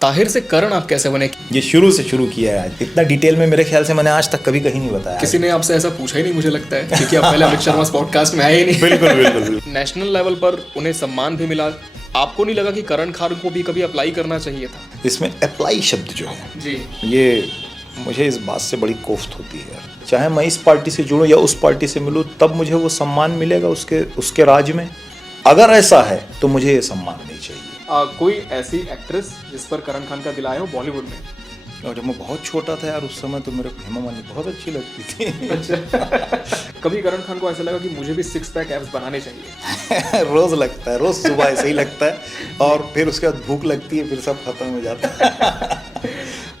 ताहिर से करण आप कैसे बने? ये शुरू से शुरू किया है। इतना डिटेल में मेरे ख्याल से मैंने आज तक कभी कहीं नहीं बताया। किसी ने आपसे ऐसा पूछा ही नहीं, मुझे लगता है, क्योंकि आप पहले अमित शर्मा पॉडकास्ट में आए ही नहीं। बिल्कुल बिल्कुल। नेशनल लेवल पर उन्हें सम्मान भी मिला। आपको नहीं लगा कि करण खान को भी कभी अप्लाई करना चाहिए था? इसमें अप्लाई शब्द जो है जी, ये मुझे इस बात से बड़ी कोफ्त होती है। चाहे मैं इस पार्टी से जुड़ूं या उस पार्टी से मिलूं, तब मुझे वो सम्मान मिलेगा उसके राज में। अगर ऐसा है तो मुझे ये सम्मान नहीं चाहिए। कोई ऐसी एक्ट्रेस जिस पर करण खान का दिल आया हो बॉलीवुड में? और जब मैं बहुत छोटा था यार, उस समय तो मेरे को हेमा मालिनी बहुत अच्छी लगती थी। अच्छा। कभी करण खान को ऐसा लगा कि मुझे भी 6 पैक एब्स बनाने चाहिए? रोज लगता है, रोज सुबह ऐसे ही लगता है, और फिर उसके बाद भूख लगती है, फिर सब खत्म हो जाता है।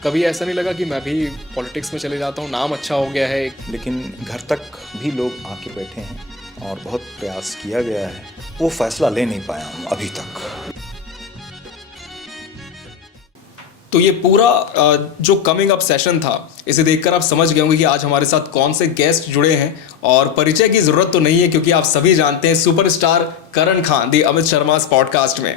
कभी ऐसा नहीं लगा कि मैं भी पॉलिटिक्स में चले जाता हूँ, नाम अच्छा हो गया है? लेकिन घर तक भी लोग आके बैठे हैं और बहुत प्रयास किया गया है, वो फैसला ले नहीं पाया हूँ अभी तक। तो ये पूरा जो कमिंग अप सेशन था, इसे देखकर आप समझ गए होंगे कि आज हमारे साथ कौन से गेस्ट जुड़े हैं। और परिचय की जरूरत तो नहीं है, क्योंकि आप सभी जानते हैं सुपरस्टार करण खान दी अमित शर्मा पॉडकास्ट में।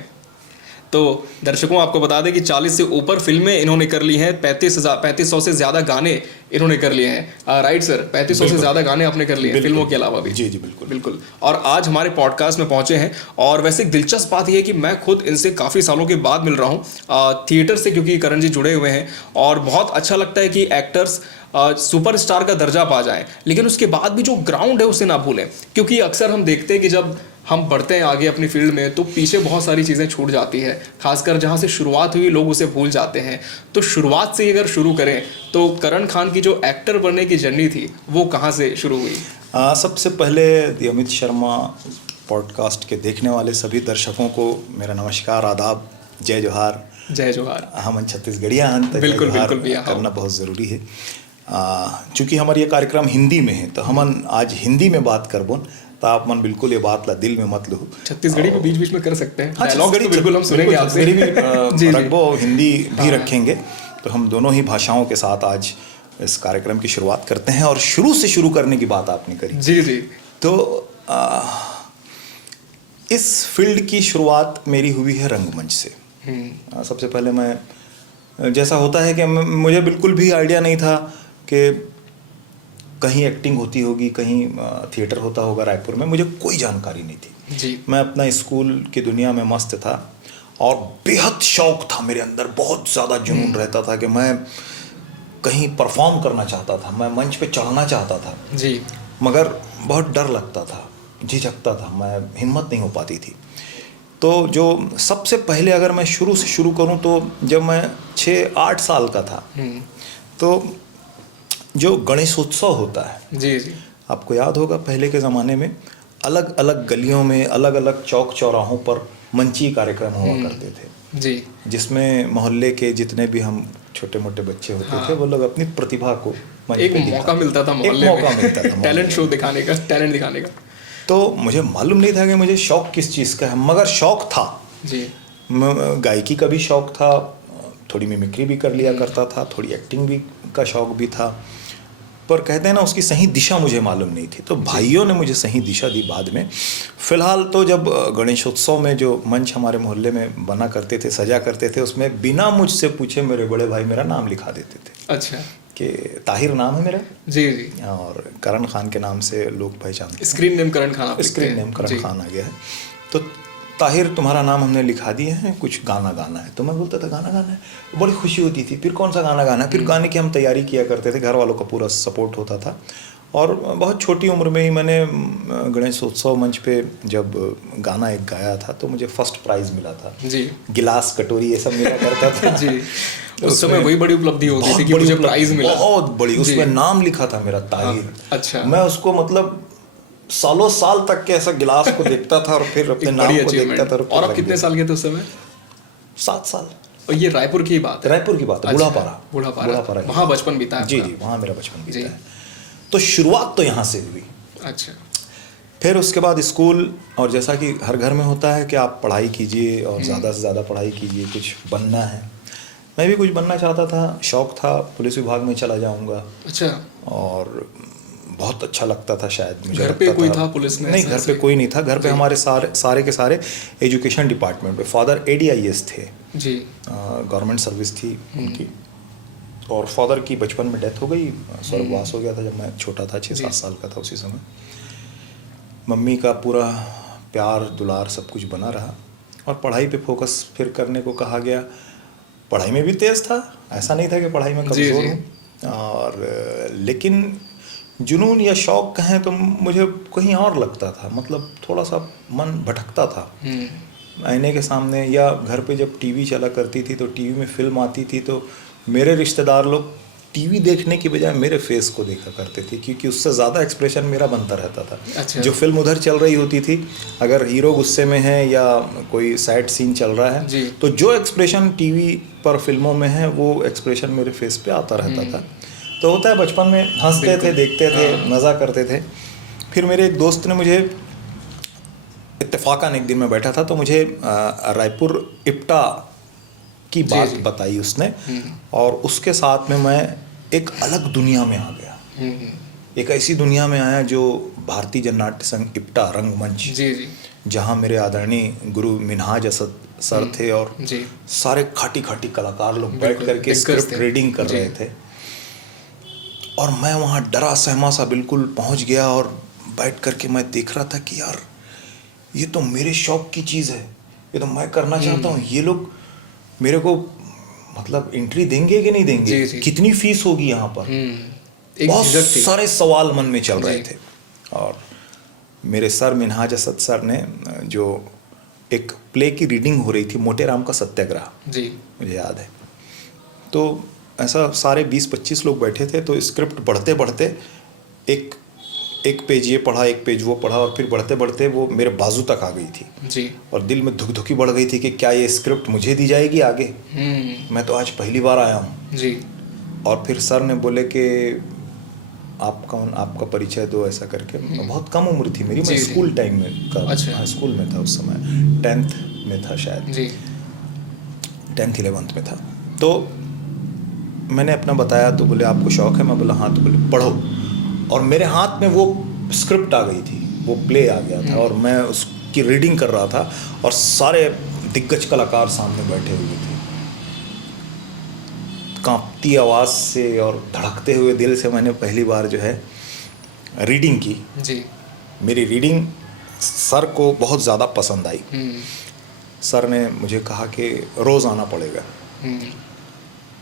तो दर्शकों, आपको बता दें कि 40 से ऊपर फिल्में इन्होंने कर ली हैं, 3500 से ज़्यादा गाने इन्होंने कर लिए हैं। राइट सर, 3500 से ज़्यादा गाने आपने कर लिए हैं फिल्मों के अलावा भी? जी जी बिल्कुल बिल्कुल। और आज हमारे पॉडकास्ट में पहुंचे हैं। और वैसे एक दिलचस्प बात यह है कि मैं खुद इनसे काफ़ी सालों के बाद मिल रहा हूँ थिएटर से, क्योंकि करण जी जुड़े हुए हैं। और बहुत अच्छा लगता है कि एक्टर्स सुपरस्टार का दर्जा पा जाएं, लेकिन उसके बाद भी जो ग्राउंड है उसे ना भूलें। क्योंकि अक्सर हम देखते हैं कि जब हम बढ़ते हैं आगे अपनी फील्ड में, तो पीछे बहुत सारी चीज़ें छूट जाती है। खासकर जहाँ से शुरुआत हुई लोग उसे भूल जाते हैं। तो शुरुआत से ही अगर शुरू करें तो करण खान की जो एक्टर बनने की जर्नी थी वो कहाँ से शुरू हुई? सबसे पहले दी अमित शर्मा पॉडकास्ट के देखने वाले सभी दर्शकों को मेरा नमस्कार, आदाब, जय जोहार। जय जोहार। हम छत्तीसगढ़िया हन तो बिल्कुल बिल्कुल भैया, करना बहुत ज़रूरी है। चूँकि हमारे ये कार्यक्रम हिंदी में है, तो हमन आज हिंदी में बात करबोन, तो आप मन बिल्कुल ये बात ला दिल में मत लो। छत्तीसगढ़ी भी बीच बीच में कर सकते हैं, डायलॉग तो बिल्कुल हम सुनेंगे आपसे। भी रखबो, हिंदी भी रखेंगे। तो हम दोनों ही भाषाओं के साथ आज इस कार्यक्रम की शुरुआत करते हैं। और शुरू से शुरू करने की बात आपने करी। जी जी। तो इस फील्ड की शुरुआत मेरी हुई है रंगमंच से। सबसे पहले मैं, जैसा होता है कि मुझे बिल्कुल भी आइडिया नहीं था कि कहीं एक्टिंग होती होगी, कहीं थिएटर होता होगा रायपुर में, मुझे कोई जानकारी नहीं थी जी। मैं अपना स्कूल की दुनिया में मस्त था और बेहद शौक था मेरे अंदर, बहुत ज़्यादा जुनून रहता था कि मैं कहीं परफॉर्म करना चाहता था, मैं मंच पे चढ़ना चाहता था जी। मगर बहुत डर लगता था, झिझकता था, मैं हिम्मत नहीं हो पाती थी। तो जो सबसे पहले अगर मैं शुरू से शुरू करूं, तो जब मैं 6-8 साल का था, तो जो गणेशोत्सव होता है, जी जी, आपको याद होगा पहले के ज़माने में अलग अलग गलियों में, अलग अलग चौक चौराहों पर मंची कार्यक्रम हुआ करते थे जी, जिसमें मोहल्ले के जितने भी हम छोटे मोटे बच्चे होते थे, वो लोग अपनी प्रतिभा को मंच एक पे मौका मिलता था मोहल्ले एक मौका मिलता था टैलेंट शो दिखाने का, टैलेंट दिखाने का। तो मुझे मालूम नहीं था कि मुझे शौक किस चीज़ का है, मगर शौक था जी। गायकी का भी शौक था, थोड़ी मिमिक्री भी कर लिया करता था, थोड़ी एक्टिंग भी का शौक भी था, पर कहते हैं ना उसकी सही दिशा मुझे मालूम नहीं थी। तो भाइयों ने मुझे सही दिशा दी बाद में। फिलहाल तो जब गणेशोत्सव में जो मंच हमारे मोहल्ले में बना करते थे, सजा करते थे, उसमें बिना मुझसे पूछे मेरे बड़े भाई मेरा नाम लिखा देते थे। अच्छा। कि ताहिर नाम है मेरा, जी जी, और करण खान के नाम से लोग पहचानते हैं। स्क्रीन नेम करण खान, आप स्क्रीन नेम करण खान आ गया है। तो ताहिर तुम्हारा नाम हमने लिखा दिए हैं, कुछ गाना गाना है। तो मैं बोलता था गाना गाना है, बड़ी खुशी होती थी। फिर कौन सा गाना गाना है, फिर गाने की हम तैयारी किया करते थे, घर वालों का पूरा सपोर्ट होता था। और बहुत छोटी उम्र में ही मैंने गणेशोत्सव मंच पे जब गाना एक गाया था, तो मुझे फर्स्ट प्राइज़ मिला था जी। गिलास कटोरी ये सब मिला करता था जी। उस समय वही बड़ी उपलब्धि होती थी कि मुझे प्राइज़ मिला, बहुत बड़ी। उसमें नाम लिखा था मेरा ताहिर। अच्छा। मैं उसको मतलब सालों साल तक के ऐसा गिलास को देखता था और फिर अपने नाम को देखता था। और आप कितने साल के थे उस समय? 7 साल। और ये रायपुर की बात है? रायपुर की बात है, बूढ़ापारा। बूढ़ापारा, वहाँ बचपन बीता है? जी जी, वहाँ मेरा बचपन बीता है। तो शुरुआत तो यहाँ से हुई। अच्छा। फिर उसके बाद स्कूल, और जैसा कि हर घर में होता है कि आप पढ़ाई कीजिए और ज़्यादा से ज़्यादा पढ़ाई कीजिए, कुछ बनना है। मैं भी कुछ बनना चाहता था, शौक था, पुलिस विभाग में चला जाऊँगा। अच्छा। और बहुत अच्छा लगता था शायद मुझे। घर पे लगता कोई था पुलिस में? नहीं, घर पे कोई नहीं था। घर पे हमारे सारे के सारे एजुकेशन डिपार्टमेंट पे, फादर ADIS थे जी, गवर्नमेंट सर्विस थी उनकी, और फादर की बचपन में डेथ हो गई, स्वर्गवास हो गया था जब मैं छोटा था, 6-7 साल का था उसी समय। मम्मी का पूरा प्यार दुलार सब कुछ बना रहा, और पढ़ाई पे फोकस फिर करने को कहा गया। पढ़ाई में भी तेज़ था, ऐसा नहीं था कि पढ़ाई में कमज़ोर हूँ, और लेकिन जुनून या शौक़ कहें तो मुझे कहीं और लगता था, मतलब थोड़ा सा मन भटकता था। आईने के सामने या घर पे जब टीवी चला करती थी तो टीवी में फिल्म आती थी तो मेरे रिश्तेदार लोग टीवी देखने की बजाय मेरे फेस को देखा करते थे, क्योंकि उससे ज़्यादा एक्सप्रेशन मेरा बनता रहता था। अच्छा। जो फिल्म उधर चल रही होती थी, अगर हीरो गुस्से में है या कोई सैड सीन चल रहा है तो जो एक्सप्रेशन टीवी पर फिल्मों में है वो एक्सप्रेशन मेरे फेस पे आता रहता था। तो होता है बचपन में हंसते थे, देखते थे, मज़ा करते थे। फिर मेरे एक दोस्त ने मुझे इत्तेफाकन एक दिन मैं बैठा था तो मुझे रायपुर इप्टा की बात बताई उसने, और उसके साथ में मैं एक अलग दुनिया में आ गया। एक ऐसी दुनिया में आया जो भारतीय जननाट्य संघ इप्टा रंगमंच, जहाँ मेरे आदरणीय गुरु मिन्हाज असद सर थे और सारे खाटी खाटी कलाकार लोग बैठ करके स्क्रिप्ट रीडिंग कर रहे थे, और मैं वहाँ डरा सहमा सा बिल्कुल पहुँच गया और बैठ करके मैं देख रहा था कि यार ये तो मेरे शौक़ की चीज़ है, ये तो मैं करना चाहता हूँ। ये लोग मेरे को मतलब एंट्री देंगे कि नहीं देंगे, कितनी फीस होगी यहाँ पर, बहुत सारे सवाल मन में चल रहे थे। और मेरे सर मिन्हाज असद सर ने जो एक प्ले की रीडिंग हो रही थी, मोटे राम का सत्याग्रह, मुझे याद है, तो ऐसा सारे 20-25 लोग बैठे थे, तो स्क्रिप्ट बढ़ते बढ़ते एक पेज ये पढ़ा, एक पेज वो पढ़ा, और फिर बढ़ते बढ़ते वो मेरे बाजू तक आ गई थी और दिल में धुक धुकी बढ़ गई थी कि क्या ये स्क्रिप्ट मुझे दी जाएगी आगे। मैं तो आज पहली बार आया हूँ। और फिर सर ने बोले कि आप कौन, आपका परिचय दो, ऐसा करके। बहुत कम उम्र थी मेरी, मैं स्कूल टाइम में स्कूल में था उस समय, 10th में था शायद, 10th 11th में था। तो मैंने अपना बताया तो बोले आपको शौक़ है? मैं बोला हाँ। तो बोले पढ़ो, और मेरे हाथ में वो स्क्रिप्ट आ गई थी, वो प्ले आ गया था, और मैं उसकी रीडिंग कर रहा था, और सारे दिग्गज कलाकार सामने बैठे हुए थे। कांपती आवाज़ से और धड़कते हुए दिल से मैंने पहली बार जो है रीडिंग की। मेरी रीडिंग सर को बहुत ज़्यादा पसंद आई। सर ने मुझे कहा कि रोज़ आना पड़ेगा।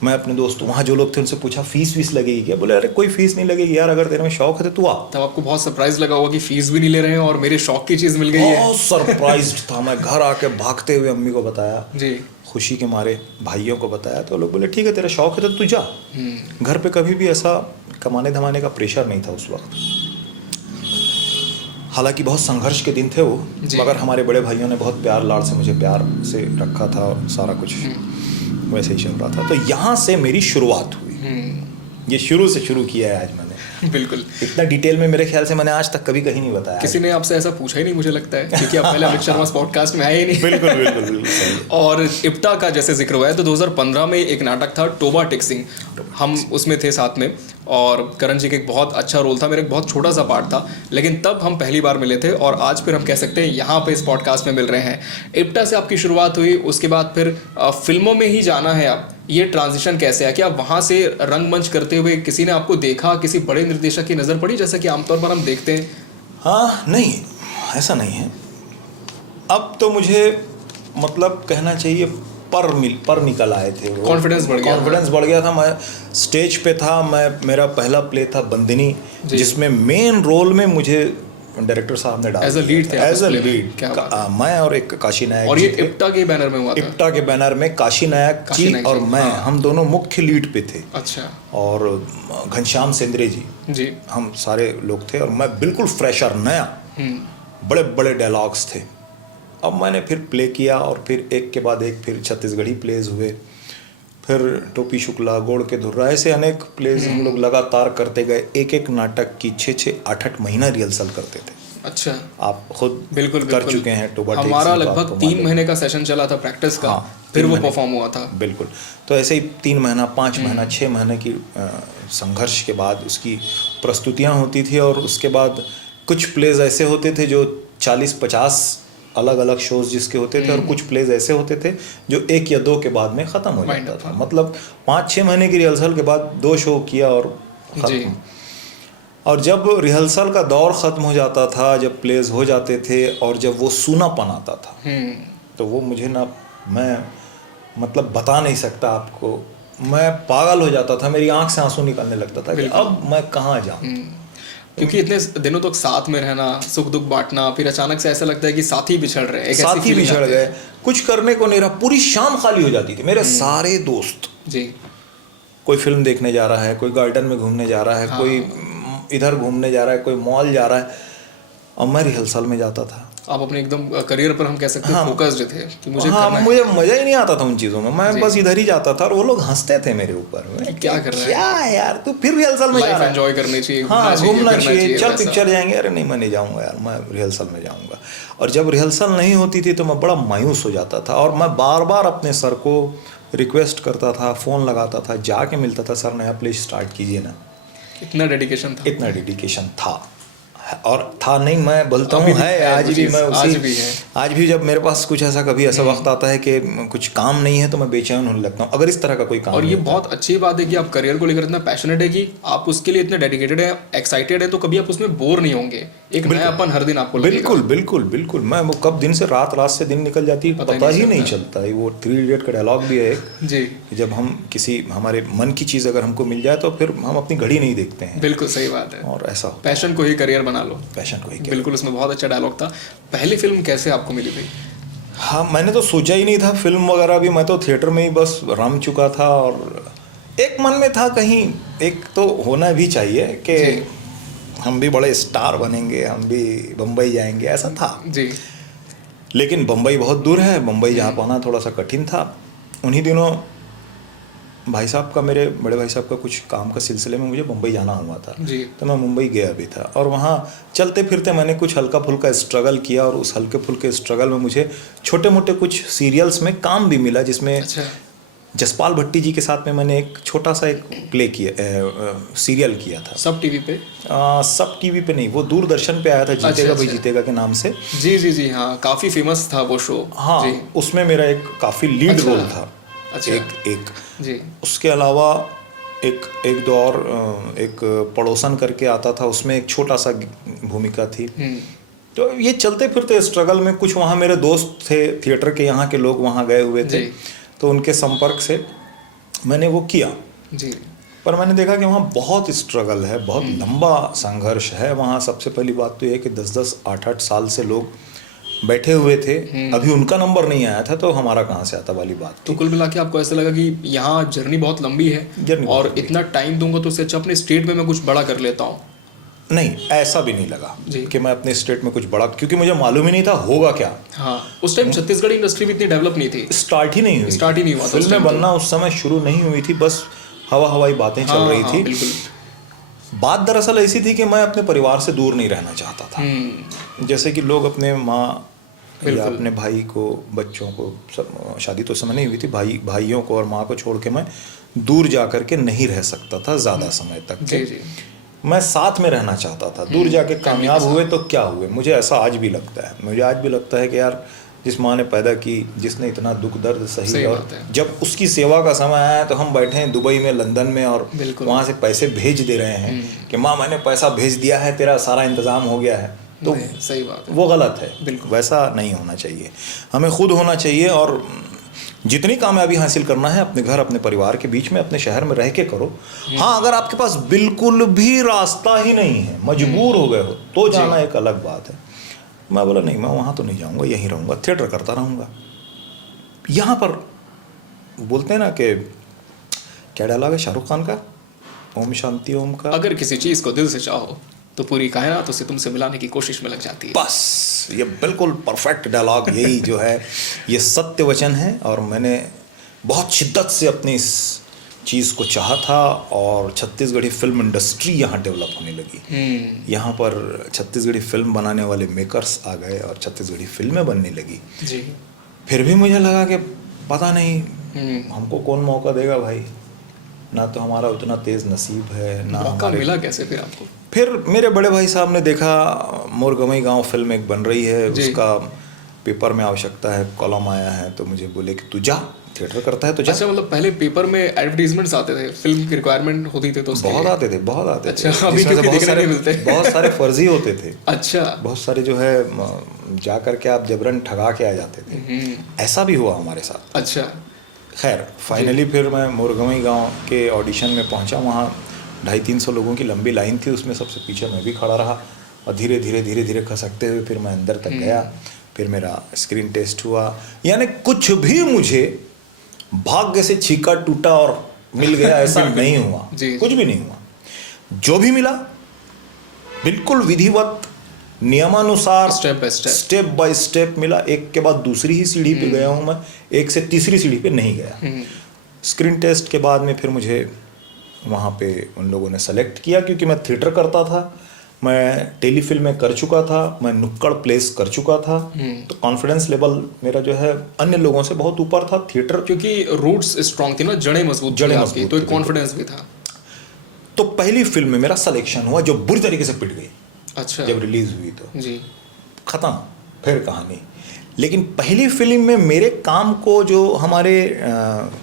मैं अपने दोस्तों वहाँ जो लोग थे उनसे पूछा फीस लगेगी क्या? बोले अरे कोई फीस नहीं लगेगी यार, अगर तेरे में शौक है तो तू आ। तब आपको बहुत सरप्राइज लगा होगा कि फीस भी नहीं ले रहे हैं और मेरे शौक की चीज़ मिल गई है। बहुत सरप्राइज्ड था मैं। घर आके भागते हुए अम्मी को बताया, खुशी के मारे भाइयों को बताया, तो लोग बोले ठीक है तेरा शौक है तो तू जा। घर पे कभी भी ऐसा कमाने धमाने का प्रेशर नहीं था उस वक्त। हालांकि बहुत संघर्ष के दिन थे वो, मगर हमारे बड़े भाइयों ने बहुत प्यार लाड़ से मुझे प्यार से रखा था और सारा कुछ वैसे ही चल रहा था। तो यहाँ से मेरी शुरुआत हुई। ये शुरू से शुरू किया है आज मैंने। बिल्कुल। इतना डिटेल में मेरे ख्याल से मैंने आज तक कभी कहीं नहीं बताया। किसी ने आपसे ऐसा पूछा ही नहीं मुझे लगता है, क्योंकि आप पहले अमित शर्मा पॉडकास्ट में आए ही नहीं। बिल्कुल। और इप्टा का जैसे जिक्र हुआ है तो 2015 में एक नाटक था टोबा टेक्सिंग, हम उसमें थे साथ में, और करण जी का एक बहुत अच्छा रोल था, मेरा एक बहुत छोटा सा पार्ट था, लेकिन तब हम पहली बार मिले थे और आज फिर हम कह सकते हैं यहाँ पे इस पॉडकास्ट में मिल रहे हैं। इप्टा से आपकी शुरुआत हुई, उसके बाद फिर फिल्मों में ही जाना है आप, ये ट्रांजिशन कैसे है? क्या वहाँ से रंगमंच करते हुए किसी ने आपको देखा, किसी बड़े निर्देशक की नज़र पड़ी जैसा कि आमतौर पर हम देखते हैं? हाँ, नहीं ऐसा नहीं है। अब तो मुझे मतलब कहना चाहिए पर निकल आए थे, कॉन्फिडेंस बढ़ गया था। मैं स्टेज पे था, मेरा पहला प्ले था बंदिनी, जिसमें मेन रोल में मुझे डायरेक्टर साहब ने डाला एज अ लीड। मैं और एक काशी नायक। और ये इप्टा के बैनर में हुआ था? इप्टा के बैनर में काशी नायक जी और मैं, हम दोनों मुख्य लीड पे थे। अच्छा। और घनश्याम सेंद्रे जी, हम सारे लोग थे, और मैं बिल्कुल फ्रेशर, नया, बड़े बड़े डायलॉग्स थे। अब मैंने फिर प्ले किया, और फिर एक के बाद एक फिर छत्तीसगढ़ी प्लेज हुए, फिर टोपी शुक्ला, गोड़ के धुर्रा, ऐसे अनेक प्लेज हम लोग लगातार करते गए। एक नाटक की 6-6, 8-8 महीना रिहर्सल करते थे। अच्छा, आप खुद बिल्कुल कर बिल्कुल चुके हैं टोबा टेक हमारा सी, तो लगभग आपको 3 मालूम महीने का सेशन चला था प्रैक्टिस का, फिर 3 वो महीने। परफॉर्म हुआ था। बिल्कुल। तो ऐसे ही 3 महीना, 5 महीना, 6 महीने की संघर्ष के बाद उसकी प्रस्तुतियाँ होती थी, और उसके बाद कुछ प्लेज ऐसे होते थे जो 40-50 अलग अलग शोज जिसके होते थे, और कुछ प्लेज ऐसे होते थे जो 1 या 2 के बाद में ख़त्म हो Wind जाता up, था। हाँ। मतलब 5-6 महीने की रिहर्सल के बाद 2 शो किया और जी। ख़त्म। और जब रिहर्सल का दौर ख़त्म हो जाता था, जब प्लेज हो जाते थे, और जब वो सूनापन आता था, तो वो मुझे ना, मैं मतलब बता नहीं सकता आपको, मैं पागल हो जाता था, मेरी आंख से आंसू निकलने लगता था कि बिल्कुल। अब मैं कहाँ जाऊँ। क्योंकि इतने दिनों तक साथ में रहना, सुख दुख बांटना, फिर अचानक से ऐसा लगता है कि साथी बिछड़ रहे हैं, एक ऐसी साथी फीलिंग बिछड़ आती गए, है। कुछ करने को नहीं रहा, पूरी शाम खाली हो जाती थी। मेरे सारे दोस्त, जी। कोई फिल्म देखने जा रहा है, कोई गार्डन में घूमने जा रहा है, हाँ। कोई इधर घूमने जा रहा है, कोई मॉल जा रहा है, और मैं रिहर्सल में जाता था। आप अपने एकदम करियर पर हम कह सकते हैं हाँ। फोकस्ड थे कि मुझे हाँ, करना है। मुझे मज़ा ही नहीं आता था उन चीज़ों में, मैं जी। बस इधर ही जाता था, और वो लोग हंसते थे मेरे ऊपर। मैं क्या कर रहा है? क्या है यार, तू फिर रिहर्सल में जा लाइफ रहा है? एंजॉय करनी चाहिए, हाँ, घूमना फिरना चाहिए, चल वैसा। पिक्चर जाएंगे। अरे नहीं, मैं नहीं जाऊँगा यार, मैं रिहर्सल में जाऊँगा। और जब रिहर्सल नहीं होती थी तो मैं बड़ा मायूस हो जाता था, और मैं बार बार अपने सर को रिक्वेस्ट करता था, फ़ोन लगाता था, जाके मिलता था, सर नया प्ले स्टार्ट कीजिए ना। इतना डेडिकेशन था। इतना डेडिकेशन था, और था नहीं, मैं बोलता अभी हूँ भी है, है आज वो भी चीज़, मैं उसी, आज भी है। आज भी जब मेरे पास कुछ ऐसा, कभी ऐसा वक्त आता है कि कुछ काम नहीं है, तो मैं बेचैन होने लगता हूँ, अगर इस तरह का कोई काम और ये नहीं होता। बहुत अच्छी बात है कि आप करियर को लेकर इतना पैशनेट है कि आप उसके लिए इतने डेडिकेटेड है, एक्साइटेड है, तो कभी आप उसमें बोर नहीं होंगे। एक नयापन हर दिन आपको लगेगा। बिल्कुल बिल्कुल बिल्कुल। मैं वो कब दिन से रात, रात से दिन निकल जाती है, पता ही नहीं चलता है। वो 3 इडियट का डायलॉग भी है एक, जी। कि जब हम किसी हमारे मन की चीज़ अगर हमको मिल जाए, तो फिर हम अपनी घड़ी नहीं देखते हैं, बिल्कुल सही बात है। और ऐसा पैशन को ही करियर बना लो। पैशन को ही क्या। बिल्कुल, उसमें बहुत अच्छा डायलॉग था। पहली फिल्म कैसे आपको मिली थी? हाँ, मैंने तो सोचा ही नहीं था फिल्म वगैरह भी, मैं तो थिएटर में ही बस रम चुका था, और एक मन में था कहीं एक तो होना भी चाहिए कि जी। हम भी बड़े स्टार बनेंगे, हम भी बम्बई जाएंगे, ऐसा था। जी। लेकिन बम्बई बहुत दूर है, बम्बई जा पाना थोड़ा सा कठिन था। उन्हीं दिनों भाई साहब का, मेरे बड़े भाई साहब का कुछ काम का सिलसिले में मुझे मुंबई जाना हुआ था। जी। तो मैं मुंबई गया भी था, और वहाँ चलते फिरते मैंने कुछ हल्का फुल्का स्ट्रगल किया, और उस हल्के फुल्के स्ट्रगल में मुझे छोटे मोटे कुछ सीरियल्स में काम भी मिला, जिसमें अच्छा। जसपाल भट्टी जी के साथ में मैंने एक छोटा सा एक प्ले किया, सीरियल किया था। सब टीवी पे? सब टीवी पे नहीं, वो दूरदर्शन पे आया था, जीतेगा भाई जीतेगा के नाम से। जी जी जी, हाँ, काफ़ी फेमस था वो शो। हाँ, जी। उसमें मेरा एक काफ़ी लीड अच्छा। रोल था। अच्छा। एक जी। उसके अलावा एक दो और, एक पड़ोसन करके आता था, उसमें एक छोटा सा भूमिका थी। तो ये चलते फिरते स्ट्रगल में कुछ वहाँ मेरे दोस्त थे थिएटर के, यहाँ के लोग वहाँ गए हुए थे, जी। तो उनके संपर्क से मैंने वो किया। जी। पर मैंने देखा कि वहाँ बहुत स्ट्रगल है, बहुत लंबा संघर्ष है वहाँ। सबसे पहली बात तो ये है कि 10-10, 8-8 साल से लोग बैठे हुए थे, अभी उनका नंबर नहीं आया था, तो हमारा कहाँ से आता वाली बात तो थी। कुल मिला के आपको ऐसा लगा कि यहाँ जर्नी बहुत लंबी है, जर्नी बहुत और लंबी। इतना टाइम दूंगा तो उससे अच्छा अपने स्टेट में मैं कुछ बड़ा कर लेता हूँ। नहीं, ऐसा भी नहीं लगा जी। कि मैं अपने स्टेट में कुछ बड़ा, क्योंकि मुझे मालूम ही नहीं था होगा क्या। हाँ, उस टाइम छत्तीसगढ़ इंडस्ट्री भी इतनी डेवलप नहीं थी, स्टार्ट ही नहीं हुई, स्टार्ट ही नहीं हुआ था उस फिल्में टाइम तो। बनना उस समय शुरू नहीं हुई थी, बस हवाई बातें चल हाँ, रही हाँ, थी। बिल्कुल। बात दरअसल ऐसी थी कि मैं अपने परिवार से दूर नहीं रहना चाहता था। जैसे कि लोग अपने माँ या अपने भाई को, बच्चों को, सब शादी तो समय नहीं हुई थी, भाइयों को और माँ को छोड़ के मैं दूर जा कर के नहीं रह सकता था ज़्यादा समय तक के। जी जी। मैं साथ में रहना चाहता था। दूर जाके कामयाब हुए तो क्या हुए, मुझे ऐसा आज भी लगता है। मुझे आज भी लगता है कि यार, जिस माँ ने पैदा की, जिसने इतना दुख दर्द सही, और जब उसकी सेवा का समय आया तो हम बैठे हैं दुबई में, लंदन में, और बिल्कुल। वहाँ से पैसे भेज दे रहे हैं कि माँ मैंने पैसा भेज दिया है, तेरा सारा इंतज़ाम हो गया है, तो सही बात है। वो गलत है। बिल्कुल। वैसा नहीं होना चाहिए, हमें खुद होना चाहिए, और जितनी कामयाबी हासिल करना है अपने घर, अपने परिवार के बीच में, अपने शहर में रह के करो। हाँ, अगर आपके पास बिल्कुल भी रास्ता ही नहीं है, मजबूर हो गए हो, तो जाना एक अलग बात है। मैं बोला नहीं, मैं वहाँ तो नहीं जाऊँगा, यहीं रहूँगा, थिएटर करता रहूँगा। यहाँ पर बोलते हैं ना कि क्या डायलॉग है शाहरुख खान का, ओम शांति ओम का, अगर किसी चीज़ को दिल से चाहो तो पूरी कायनात उसे तुमसे मिलाने की कोशिश में लग जाती है। बस ये बिल्कुल परफेक्ट डायलॉग, यही जो है ये सत्य वचन है। और मैंने बहुत शिद्दत से अपनी इस चीज़ को चाहा था और छत्तीसगढ़ी फिल्म इंडस्ट्री यहाँ डेवलप होने लगी। यहाँ पर छत्तीसगढ़ी फिल्म बनाने वाले मेकर्स आ गए और छत्तीसगढ़ी फिल्में बनने लगी जी। फिर भी मुझे लगा कि पता नहीं हमको कौन मौका देगा भाई, ना तो हमारा उतना तेज़ नसीब है ना मौका मिला कैसे फिर आपको? फिर मेरे बड़े भाई साहब ने देखा मोरगमई गांव फिल्म एक बन रही है, उसका पेपर में आवश्यकता है, कॉलम आया है, तो मुझे बोले कि तू जा, थिएटर करता है तो जा। अच्छा, मतलब पहले पेपर में एडवर्टीजमेंट्स आते थे, फिल्म की रिक्वायरमेंट होती थी तो उसके बहुत लिए? आते थे, बहुत आते थे। अच्छा, अभी क्योंकि देखने नहीं मिलते। बहुत सारे फर्जी होते थे। अच्छा। बहुत सारे जो है जा करके आप जबरन ठगा के आ जाते थे, ऐसा भी हुआ हमारे साथ। अच्छा। खैर फाइनली फिर मैं मोरगमई गांव के ऑडिशन में पहुंचा। वहाँ 250-300 लोगों की लंबी लाइन थी, उसमें सबसे पीछे मैं भी खड़ा रहा और धीरे धीरे खसकते हुए फिर मैं अंदर तक गया। फिर मेरा स्क्रीन टेस्ट हुआ, यानी कुछ भी मुझे भाग्य से छीका टूटा और मिल गया ऐसा नहीं हुआ। कुछ भी नहीं हुआ, जो भी मिला बिल्कुल विधिवत नियमानुसार स्टेप बाय स्टेप मिला। एक के बाद दूसरी ही सीढ़ी पे गया हूँ मैं, एक से तीसरी सीढ़ी पे नहीं गया। स्क्रीन टेस्ट के बाद में फिर मुझे वहाँ पे उन लोगों ने सेलेक्ट किया, क्योंकि मैं थिएटर करता था, मैं टेलीफिल्में कर चुका था, मैं नुक्कड़ प्लेस कर चुका था, तो कॉन्फिडेंस लेवल मेरा जो है अन्य लोगों से बहुत ऊपर था। थिएटर क्योंकि रूट्स स्ट्रांग थी ना, जड़ें मजबूत थी, तो एक कॉन्फिडेंस भी था। तो पहली फिल्म में मेरा सिलेक्शन हुआ, जो बुरी तरीके से पिट गई। अच्छा। जब रिलीज हुई तो जी, खत्म, फिर कहानी। लेकिन पहली फिल्म में मेरे काम को जो हमारे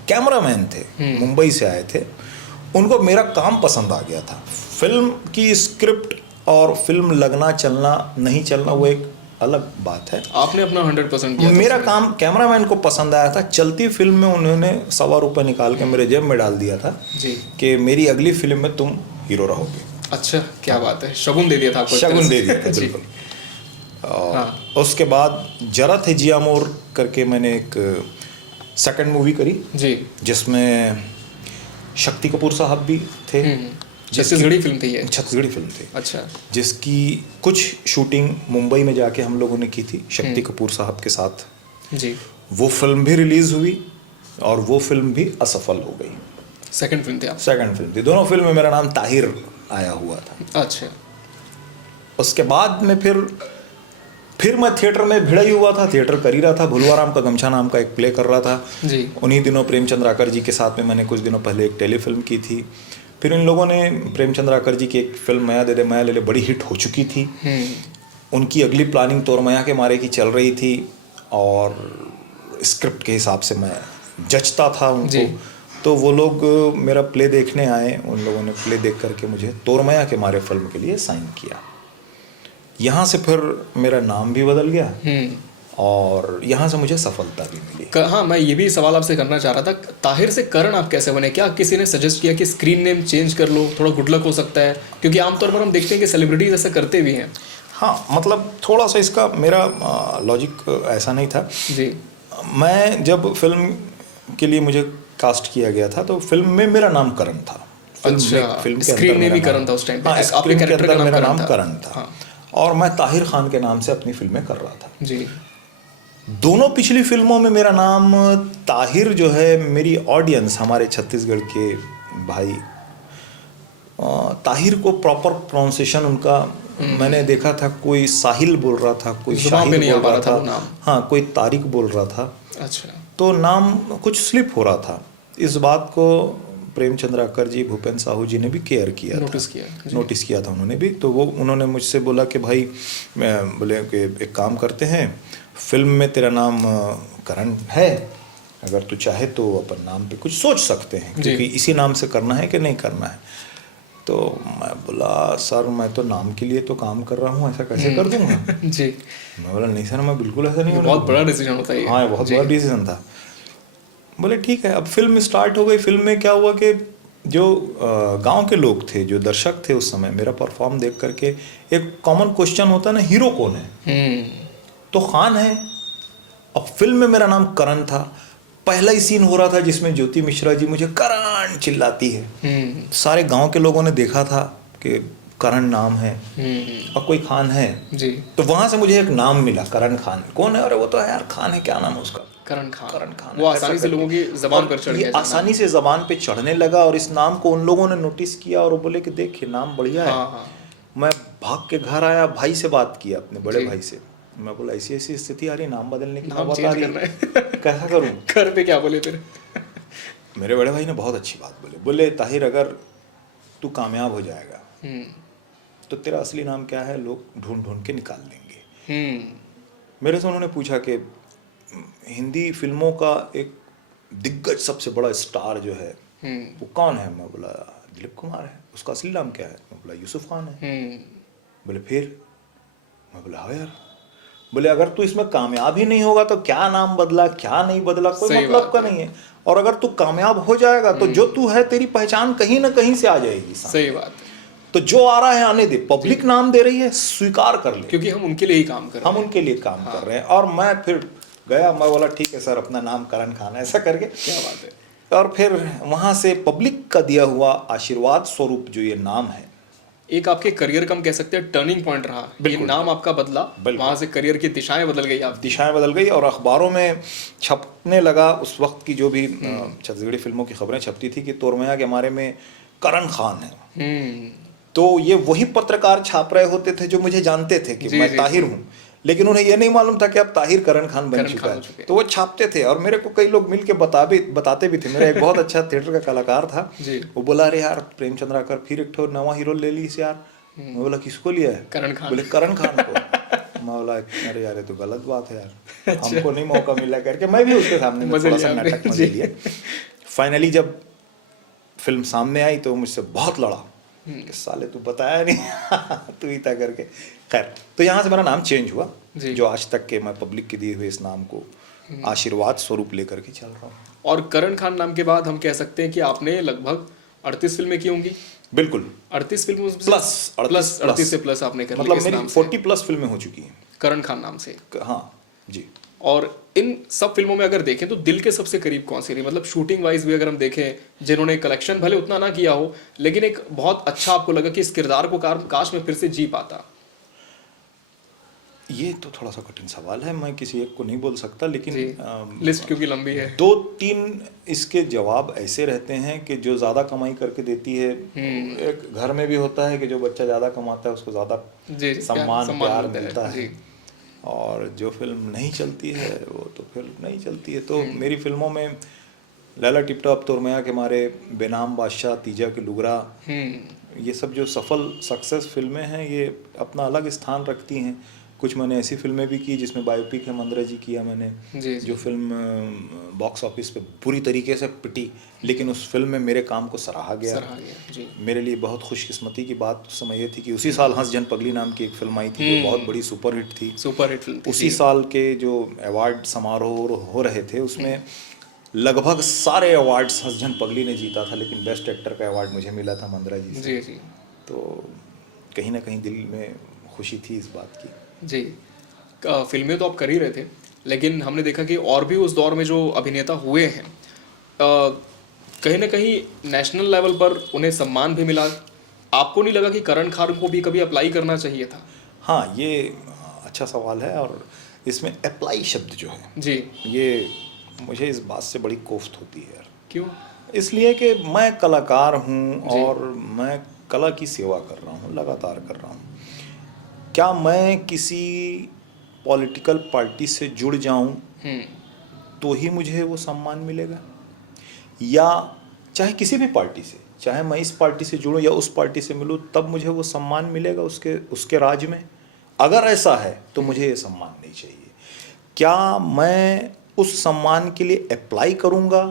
कैमरामैन थे, मुंबई से आए थे, उनको मेरा काम पसंद आ गया था। फिल्म की स्क्रिप्ट और फिल्म लगना चलना नहीं चलना वो एक अलग बात है। आपने अपना 100% दिया। मेरा काम कैमरामैन को पसंद आया था। चलती फिल्म में उन्होंने ₹1.25 निकाल के मेरे जेब में डाल दिया था जी, कि मेरी अगली फिल्म में तुम हीरो रहोगे। अच्छा, क्या बात है, शगुन दे दिया था आपको? शगुन दे दिया था, बिल्कुल। और उसके बाद जरा थे जिया मोर करके मैंने एक सेकंड मूवी करी जी, जिसमें शक्ति कपूर साहब भी थे। छत्तीसगढ़ी फिल्म थी ये? छत्तीसगढ़ी फिल्म थी। अच्छा। जिसकी कुछ शूटिंग मुंबई में जाके हम लोगों ने की थी शक्ति कपूर साहब के साथ जी। वो फिल्म भी रिलीज हुई और वो फिल्म भी असफल हो गई। सेकंड फिल्म थी आप? सेकंड फिल्म थी। दोनों फिल्म में मेरा नाम ताहिर आया हुआ था। अच्छा। उसके बाद में फिर मैं थिएटर में भिड़ा ही हुआ था, थिएटर कर ही रहा था। भुलवाराम का गमछा नाम का एक प्ले कर रहा था जी। उन्हीं दिनों प्रेमचंद राकर जी के साथ में मैंने कुछ दिनों पहले एक टेलीफिल्म की थी। फिर इन लोगों ने प्रेमचंद राकर जी की एक फिल्म माया दे दे माया ले ले बड़ी हिट हो चुकी थी। उनकी अगली प्लानिंग तोरमया के मारे की चल रही थी और स्क्रिप्ट के हिसाब से मैं जचता था उनको। तो वो लोग मेरा प्ले देखने आए, उन लोगों ने प्ले देख करके मुझे तोरमया के मारे फिल्म के लिए साइन किया। यहाँ से फिर मेरा नाम भी बदल गया और यहाँ से मुझे सफलता भी मिली। हाँ, मैं ये भी सवाल आपसे करना चाह रहा था, ताहिर से करण आप कैसे बने? क्या किसी ने सजेस्ट किया कि स्क्रीन नेम चेंज कर लो, थोड़ा गुड लक हो सकता है? क्योंकि आमतौर पर हम देखते हैं कि सेलिब्रिटीज ऐसा करते भी हैं। हाँ, मतलब थोड़ा सा इसका मेरा लॉजिक ऐसा नहीं था जी। मैं जब फिल्म के लिए मुझे कास्ट किया गया था तो फिल्म में मेरा नाम करण था। फिल्म के स्क्रीन नेम भी करण था उस टाइम पे? हाँ, आपके कैरेक्टर का नाम मेरा नाम करण था और मैं ताहिर खान के नाम से अपनी फिल्में कर रहा था। जी। दोनों पिछली फिल्मों में मेरा नाम ताहिर जो है, मेरी ऑडियंस हमारे छत्तीसगढ़ के भाई ताहिर को प्रॉपर प्रोनाउंसिएशन उनका मैंने देखा था, कोई साहिल बोल रहा था, कोई शाहिर बोल रहा था, हाँ कोई तारिक बोल रहा था। अच्छा। तो नाम कुछ स्लिप हो रहा था। इस बात को प्रेमचंद राकर जी, भूपेन साहू जी ने भी केयर किया, नोटिस किया था उन्होंने भी। तो वो उन्होंने मुझसे बोला कि भाई बोले कि एक काम करते हैं, फिल्म में तेरा नाम करण है, अगर तू चाहे तो अपन नाम पे कुछ सोच सकते हैं, क्योंकि इसी नाम से करना है कि नहीं करना है। तो मैं बोला सर मैं तो नाम के लिए तो काम कर रहा हूँ, ऐसा कैसे कर दूंगा जी। मैं बोला नहीं सर, मैं बिल्कुल ऐसा नहीं। बहुत बड़ा डिसीजन होता है। हाँ, बहुत बड़ा डिसीजन था। बोले ठीक है। अब फिल्म स्टार्ट हो गई। फिल्म में क्या हुआ कि जो गांव के लोग थे, जो दर्शक थे उस समय मेरा परफॉर्म देख करके एक कॉमन क्वेश्चन होता है ना, हीरो कौन है? तो खान है। अब फिल्म में मेरा नाम करण था। पहला ही सीन हो रहा था जिसमें ज्योति मिश्रा जी मुझे करण चिल्लाती है। सारे गांव के लोगों ने देखा था कि करण नाम है और कोई खान है, जी। तो वहां से मुझे एक नाम मिला, करण खान। कौन है? अरे वो तो है यार, खान है, क्या नाम है उसका? करण खान। करण खान वो है, आसानी ऐसा से करके। लोगों की जबान और पर चढ़ ये गया था आसानी नाम। से जबान पे चढ़ने लगा, और इस नाम को उन लोगों ने नोटिस किया और वो बोले कि देखिए नाम बढ़िया है। हाँ हाँ। मैं भाग के घर आया, भाई से बात किया, अपने बड़े जी। भाई से। मैं बोला ऐसी ऐसी स्थिति आ रही, नाम बदलने की नाम नौबत आ चेंज रही, करना है। कैसा करूं? घर पे क्या बोले फिर? मेरे बड़े भाई ने बहुत अच्छी बात बोले, बोले ताहिर अगर तू कामयाब हो जाएगा तो तेरा असली नाम क्या है लोग ढूंढ ढूंढ के निकाल लेंगे। मेरे से उन्होंने पूछा कि हिंदी फिल्मों का एक दिग्गज सबसे बड़ा स्टार जो है वो कौन है? मैं बोला दिलीप कुमार है। उसका असली नाम क्या है? मैं बोला यूसुफ खान है। बोले फिर? मैं बोला हाँ यार। बोले अगर तू इसमें कामयाब ही नहीं होगा तो क्या नाम बदला, क्या नहीं बदला, कोई सही मतलब बात का है। नहीं है। और अगर तू कामयाब हो जाएगा तो जो तू है तेरी पहचान कहीं ना कहीं से आ जाएगी सामने। सही बात है। तो जो आ रहा है आने दे, पब्लिक नाम दे रही है, स्वीकार कर ले, क्योंकि हम उनके लिए ही काम कर रहे हम हैं। उनके लिए काम कर रहे हैं। और मैं फिर गया, मैं बोला ठीक है सर, अपना नाम करण खान है, ऐसा करके। क्या बात है। और फिर वहां से पब्लिक का दिया हुआ आशीर्वाद स्वरूप जो ये नाम है, एक आपके करियर का हम कह सकते हैं टर्निंग पॉइंट रहा। ये बिल्कुल। नाम आपका बदला, बिल्कुल। वहां से करियर की दिशाएं बदल गई आपकी। दिशाएं बदल गई और अखबारों में छपने लगा। उस वक्त की जो भी छत्तीसगढ़ी फिल्मों की खबरें छपती थी कि तोरमैया के बारे में करण खान है, तो ये वही पत्रकार छाप रहे होते थे जो मुझे जानते थे कि जी, मैं जी, ताहिर हूँ, लेकिन उन्हें ये नहीं मालूम था कि अब ताहिर करण खान बन करण चुका खान हो चुके है। हैं। तो वो छापते थे और मेरे को कई लोग मिल के बताते भी थे। मेरा एक बहुत अच्छा थिएटर का कलाकार था, जी। वो बोला अरे यार प्रेम चंद्राकर फिर एक ठो नवा हीरो ले लीस यार। मैं बोला किसको लिया है? करण खान। बोले करण खान को। मैं बोला अरे यार ये तो गलत बात है यार, हमको नहीं मौका मिला करके मैं भी उसके सामने में मजे थोड़ा लिया सा आपने। नाटक मजे जी। लिया। फाइनली जब फिल्म सामने आई तो वो मुझसे बहुत लड़ा कि साले तू बताया नहीं तू ही था करके। खैर, तो यहाँ से मेरा नाम चेंज हुआ, जी। जो आज तक के मैं पब्लिक के दिए हुए इस नाम को आशीर्वाद स्वरूप लेकर के चल रहा हूँ। और करण खान नाम के बाद हम कह सकते हैं कि आपने लगभग 38 फिल्में की होंगी। बिल्कुल 38 फिल्मों से प्लस प्लस 38 से प्लस आपने कर ली मतलब इस मेरी नाम से, 40 प्लस फिल्में हो चुकी हैं। करण खान नाम से। हाँ जी। और इन सब फिल्मों में अगर देखें तो दिल के सबसे करीब कौन सी रही? मतलब शूटिंग वाइज भी अगर हम देखें, जिन्होंने कलेक्शन भले उतना ना किया हो लेकिन एक बहुत अच्छा आपको लगा कि इस किरदार को काश में फिर से जी पाता। ये तो थोड़ा सा कठिन सवाल है, मैं किसी एक को नहीं बोल सकता, लेकिन लिस्ट क्योंकि लंबी है। 2-3 इसके जवाब ऐसे रहते हैं कि जो ज़्यादा कमाई करके देती है, एक घर में भी होता है कि जो बच्चा ज़्यादा कमाता है उसको ज़्यादा जी, सम्मान प्यार मिलता है, जी। और जो फिल्म नहीं चलती है वो तो फिर नहीं चलती है। तो मेरी फिल्मों में लैला टिपटॉप, तोरमैया के मारे, बेनाम बादशाह, तीजा के लुगरा, ये सब जो सफल सक्सेस फिल्में हैं ये अपना अलग स्थान रखती हैं। कुछ मैंने ऐसी फिल्में भी की जिसमें बायोपिक है, मंद्रा जी किया मैंने, जी। जो फिल्म बॉक्स ऑफिस पे बुरी तरीके से पिटी, लेकिन उस फिल्म में मेरे काम को सराहा गया। जी। मेरे लिए बहुत खुशकिस्मती की बात उस समय ये थी कि उसी साल हंस जन पगली नाम की एक फिल्म आई थी जो बहुत बड़ी सुपरहिट थी। सुपरहिट फिल्म थी। उसी साल के जो अवार्ड समारोह हो रहे थे उसमें लगभग सारे अवार्ड्स हंस जन पगली ने जीता था, लेकिन बेस्ट एक्टर का अवार्ड मुझे मिला था मंद्रा जी से। जी। तो कहीं ना कहीं दिल में खुशी थी इस बात की। जी। फिल्में तो आप कर ही रहे थे, लेकिन हमने देखा कि और भी उस दौर में जो अभिनेता हुए हैं कहीं ना कहीं नेशनल लेवल पर उन्हें सम्मान भी मिला। आपको नहीं लगा कि करण खान को भी कभी अप्लाई करना चाहिए था? हाँ, ये अच्छा सवाल है, और इसमें अप्लाई शब्द जो है जी, ये मुझे इस बात से बड़ी कोफ्त होती है यार। क्यों? इसलिए कि मैं कलाकार हूँ और मैं कला की सेवा कर रहा हूँ, लगातार कर रहा हूँ। क्या मैं किसी पॉलिटिकल पार्टी से जुड़ जाऊं तो ही मुझे वो सम्मान मिलेगा, या चाहे किसी भी पार्टी से, चाहे मैं इस पार्टी से जुड़ूं या उस पार्टी से मिलूं, तब मुझे वो सम्मान मिलेगा उसके राज में? अगर ऐसा है तो मुझे ये सम्मान नहीं चाहिए। क्या मैं उस सम्मान के लिए अप्लाई करूंगा?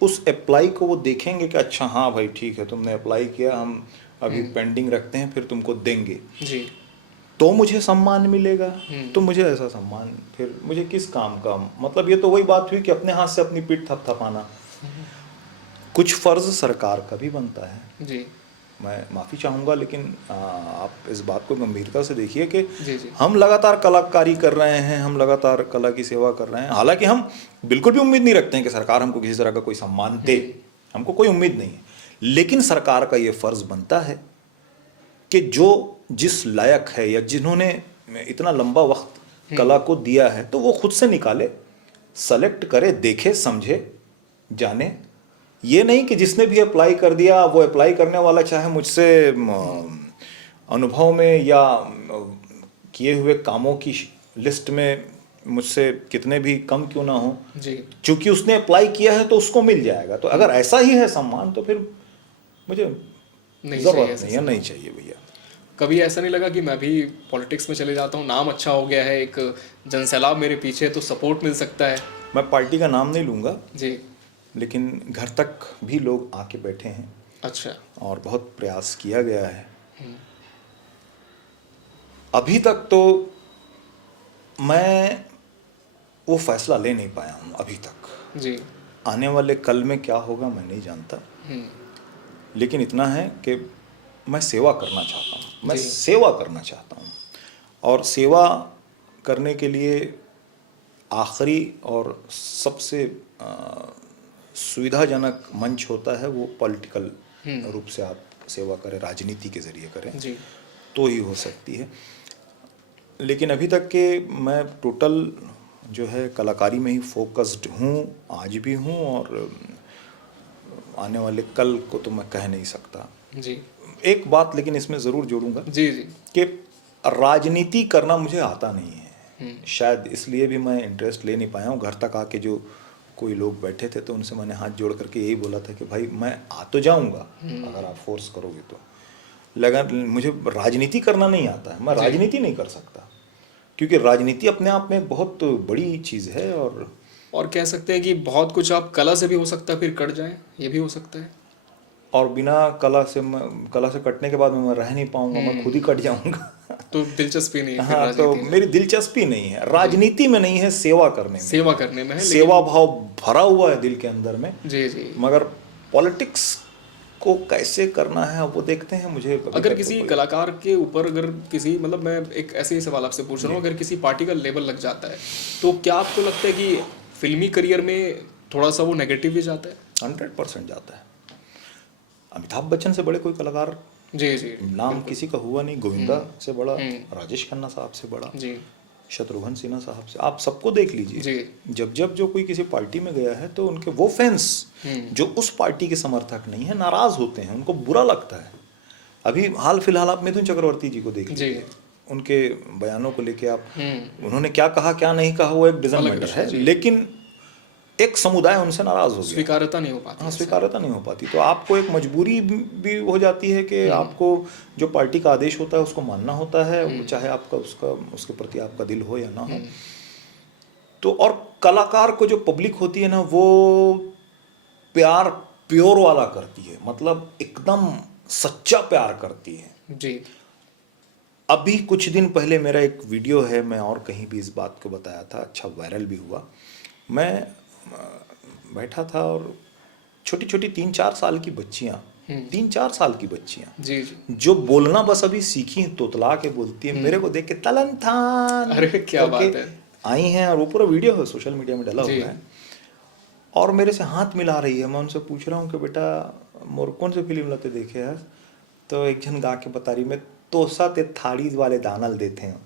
उस अप्लाई को वो देखेंगे कि अच्छा हाँ भाई ठीक है, तुमने अप्लाई किया, हम अभी पेंडिंग रखते हैं, फिर तुमको देंगे, जी, तो मुझे सम्मान मिलेगा। तो मुझे ऐसा सम्मान फिर मुझे किस काम का? मतलब ये तो वही बात हुई कि अपने हाथ से अपनी पीठ थपथपाना। कुछ फर्ज सरकार का भी बनता है। जी, मैं माफ़ी चाहूँगा, लेकिन आप इस बात को गंभीरता से देखिए कि जी, जी। हम लगातार कलाकारी कर रहे हैं, हम लगातार कला की सेवा कर रहे हैं। हालांकि हम बिल्कुल भी उम्मीद नहीं रखते हैं कि सरकार हमको किसी तरह का कोई सम्मान दे, हमको कोई उम्मीद नहीं है, लेकिन सरकार का ये फ़र्ज़ बनता है कि जो जिस लायक है या जिन्होंने इतना लंबा वक्त कला को दिया है, तो वो खुद से निकाले, सेलेक्ट करे, देखे, समझे, जाने। ये नहीं कि जिसने भी अप्लाई कर दिया, वो अप्लाई करने वाला चाहे मुझसे अनुभव में या किए हुए कामों की लिस्ट में मुझसे कितने भी कम क्यों ना हो, जी, क्योंकि उसने अप्लाई किया है तो उसको मिल जाएगा। तो अगर ऐसा ही है सम्मान, तो फिर मुझे जरूरत नहीं है, नहीं चाहिए भैया। कभी ऐसा नहीं लगा कि मैं भी पॉलिटिक्स में चले जाता हूँ, नाम अच्छा हो गया है, एक जनसैलाब मेरे पीछे है, तो सपोर्ट मिल सकता है? मैं पार्टी का नाम नहीं लूँगा जी। लेकिन घर तक भी लोग आके बैठे हैं। अच्छा। और बहुत प्रयास किया गया है। अभी तक तो मैं वो फैसला ले नहीं पाया हूँ अभी तक। जी। आने वाले कल में क्या होगा मैं नहीं जानता, लेकिन इतना है कि मैं सेवा करना चाहता हूँ। मैं सेवा करना चाहता हूँ, और सेवा करने के लिए आखिरी और सबसे सुविधाजनक मंच होता है वो पॉलिटिकल रूप से आप सेवा करें, राजनीति के जरिए करें, जी। तो ही हो सकती है। लेकिन अभी तक के मैं टोटल जो है कलाकारी में ही फोकस्ड हूँ, आज भी हूँ, और आने वाले कल को तो मैं कह नहीं सकता। जी। एक बात लेकिन इसमें ज़रूर जोड़ूंगा, जी जी, कि राजनीति करना मुझे आता नहीं है। शायद इसलिए भी मैं इंटरेस्ट ले नहीं पाया हूँ। घर तक आके जो कोई लोग बैठे थे तो उनसे मैंने हाथ जोड़ करके यही बोला था कि भाई मैं आ तो जाऊँगा अगर आप फोर्स करोगे तो, लगा मुझे राजनीति करना नहीं आता है। मैं राजनीति नहीं कर सकता, क्योंकि राजनीति अपने आप में बहुत बड़ी चीज़ है। और कह सकते हैं कि बहुत कुछ आप कला से भी हो सकता है, फिर कट जाए, ये भी हो सकता है। और बिना कला से कटने के बाद मैं रह नहीं पाऊंगा, मैं खुद ही कट जाऊंगा। तो दिलचस्पी नहीं है फिर हाँ, तो राजनीति में। मेरी दिलचस्पी नहीं है राजनीति में, नहीं है सेवा करने में। सेवा करने में है, सेवा भाव भरा हुआ है दिल के अंदर में। जी जी। मगर पॉलिटिक्स को कैसे करना है वो देखते हैं। मुझे अगर किसी कलाकार के ऊपर, अगर किसी, मतलब मैं एक ऐसे ही सवाल आपसे पूछ रहा हूँ, अगर किसी पार्टी का लेबल लग जाता है तो क्या आपको लगता है कि फिल्मी करियर में थोड़ा सा वो नेगेटिव भी जाता है? 100% जाता है। अमिताभ बच्चन से बड़े कोई कलाकार जी जी, नाम किसी का हुआ नहीं। गोविंदा से बड़ा, राजेश खन्ना साहब से बड़ा, जी, शत्रुघ्न सिन्हा साहब से, आप सबको देख लीजिए। जी। जब जब जो कोई किसी पार्टी में गया है तो उनके वो फैंस जो उस पार्टी के समर्थक नहीं है, नाराज होते हैं, उनको बुरा लगता है। अभी हाल फिलहाल आप मिथुन चक्रवर्ती जी को देख लीजिए, उनके बयानों को लेके आप, उन्होंने क्या कहा क्या नहीं कहा वो एक डजन मैटर है, लेकिन एक समुदाय उनसे नाराज हो गया, स्वीकारता नहीं हो पाती। हाँ, स्वीकारता नहीं हो पाती। तो आपको एक मजबूरी भी हो जाती है कि आपको जो पार्टी का आदेश होता है उसको मानना होता है, चाहे आपका उसके प्रति आपका दिल हो या ना हो। तो और कलाकार को जो पब्लिक होती है ना, वो प्यार प्योर वाला करती है, मतलब एकदम सच्चा प्यार करती है जी। अभी कुछ दिन पहले मेरा एक वीडियो है, मैं और कहीं भी इस बात को बताया था, अच्छा वायरल भी हुआ। मैं बैठा था और छोटी छोटी 3-4 साल की बच्चियाँ, 3-4 साल की बच्चियाँ जी जी, जो बोलना बस अभी सीखी हैं, तोतला के बोलती है, मेरे को देख के तलन थान, अरे क्या बात है, आई हैं। और वो पूरा वीडियो है, सोशल मीडिया में डाला हुआ है, और मेरे से हाथ मिला रही है। मैं उनसे पूछ रहा हूँ कि बेटा मोर कौन सी फिल्म लाते देखे है? तो एक जन गा के बता रही, मैं तोसा ते थाड़ी वाले दानल देते हैं।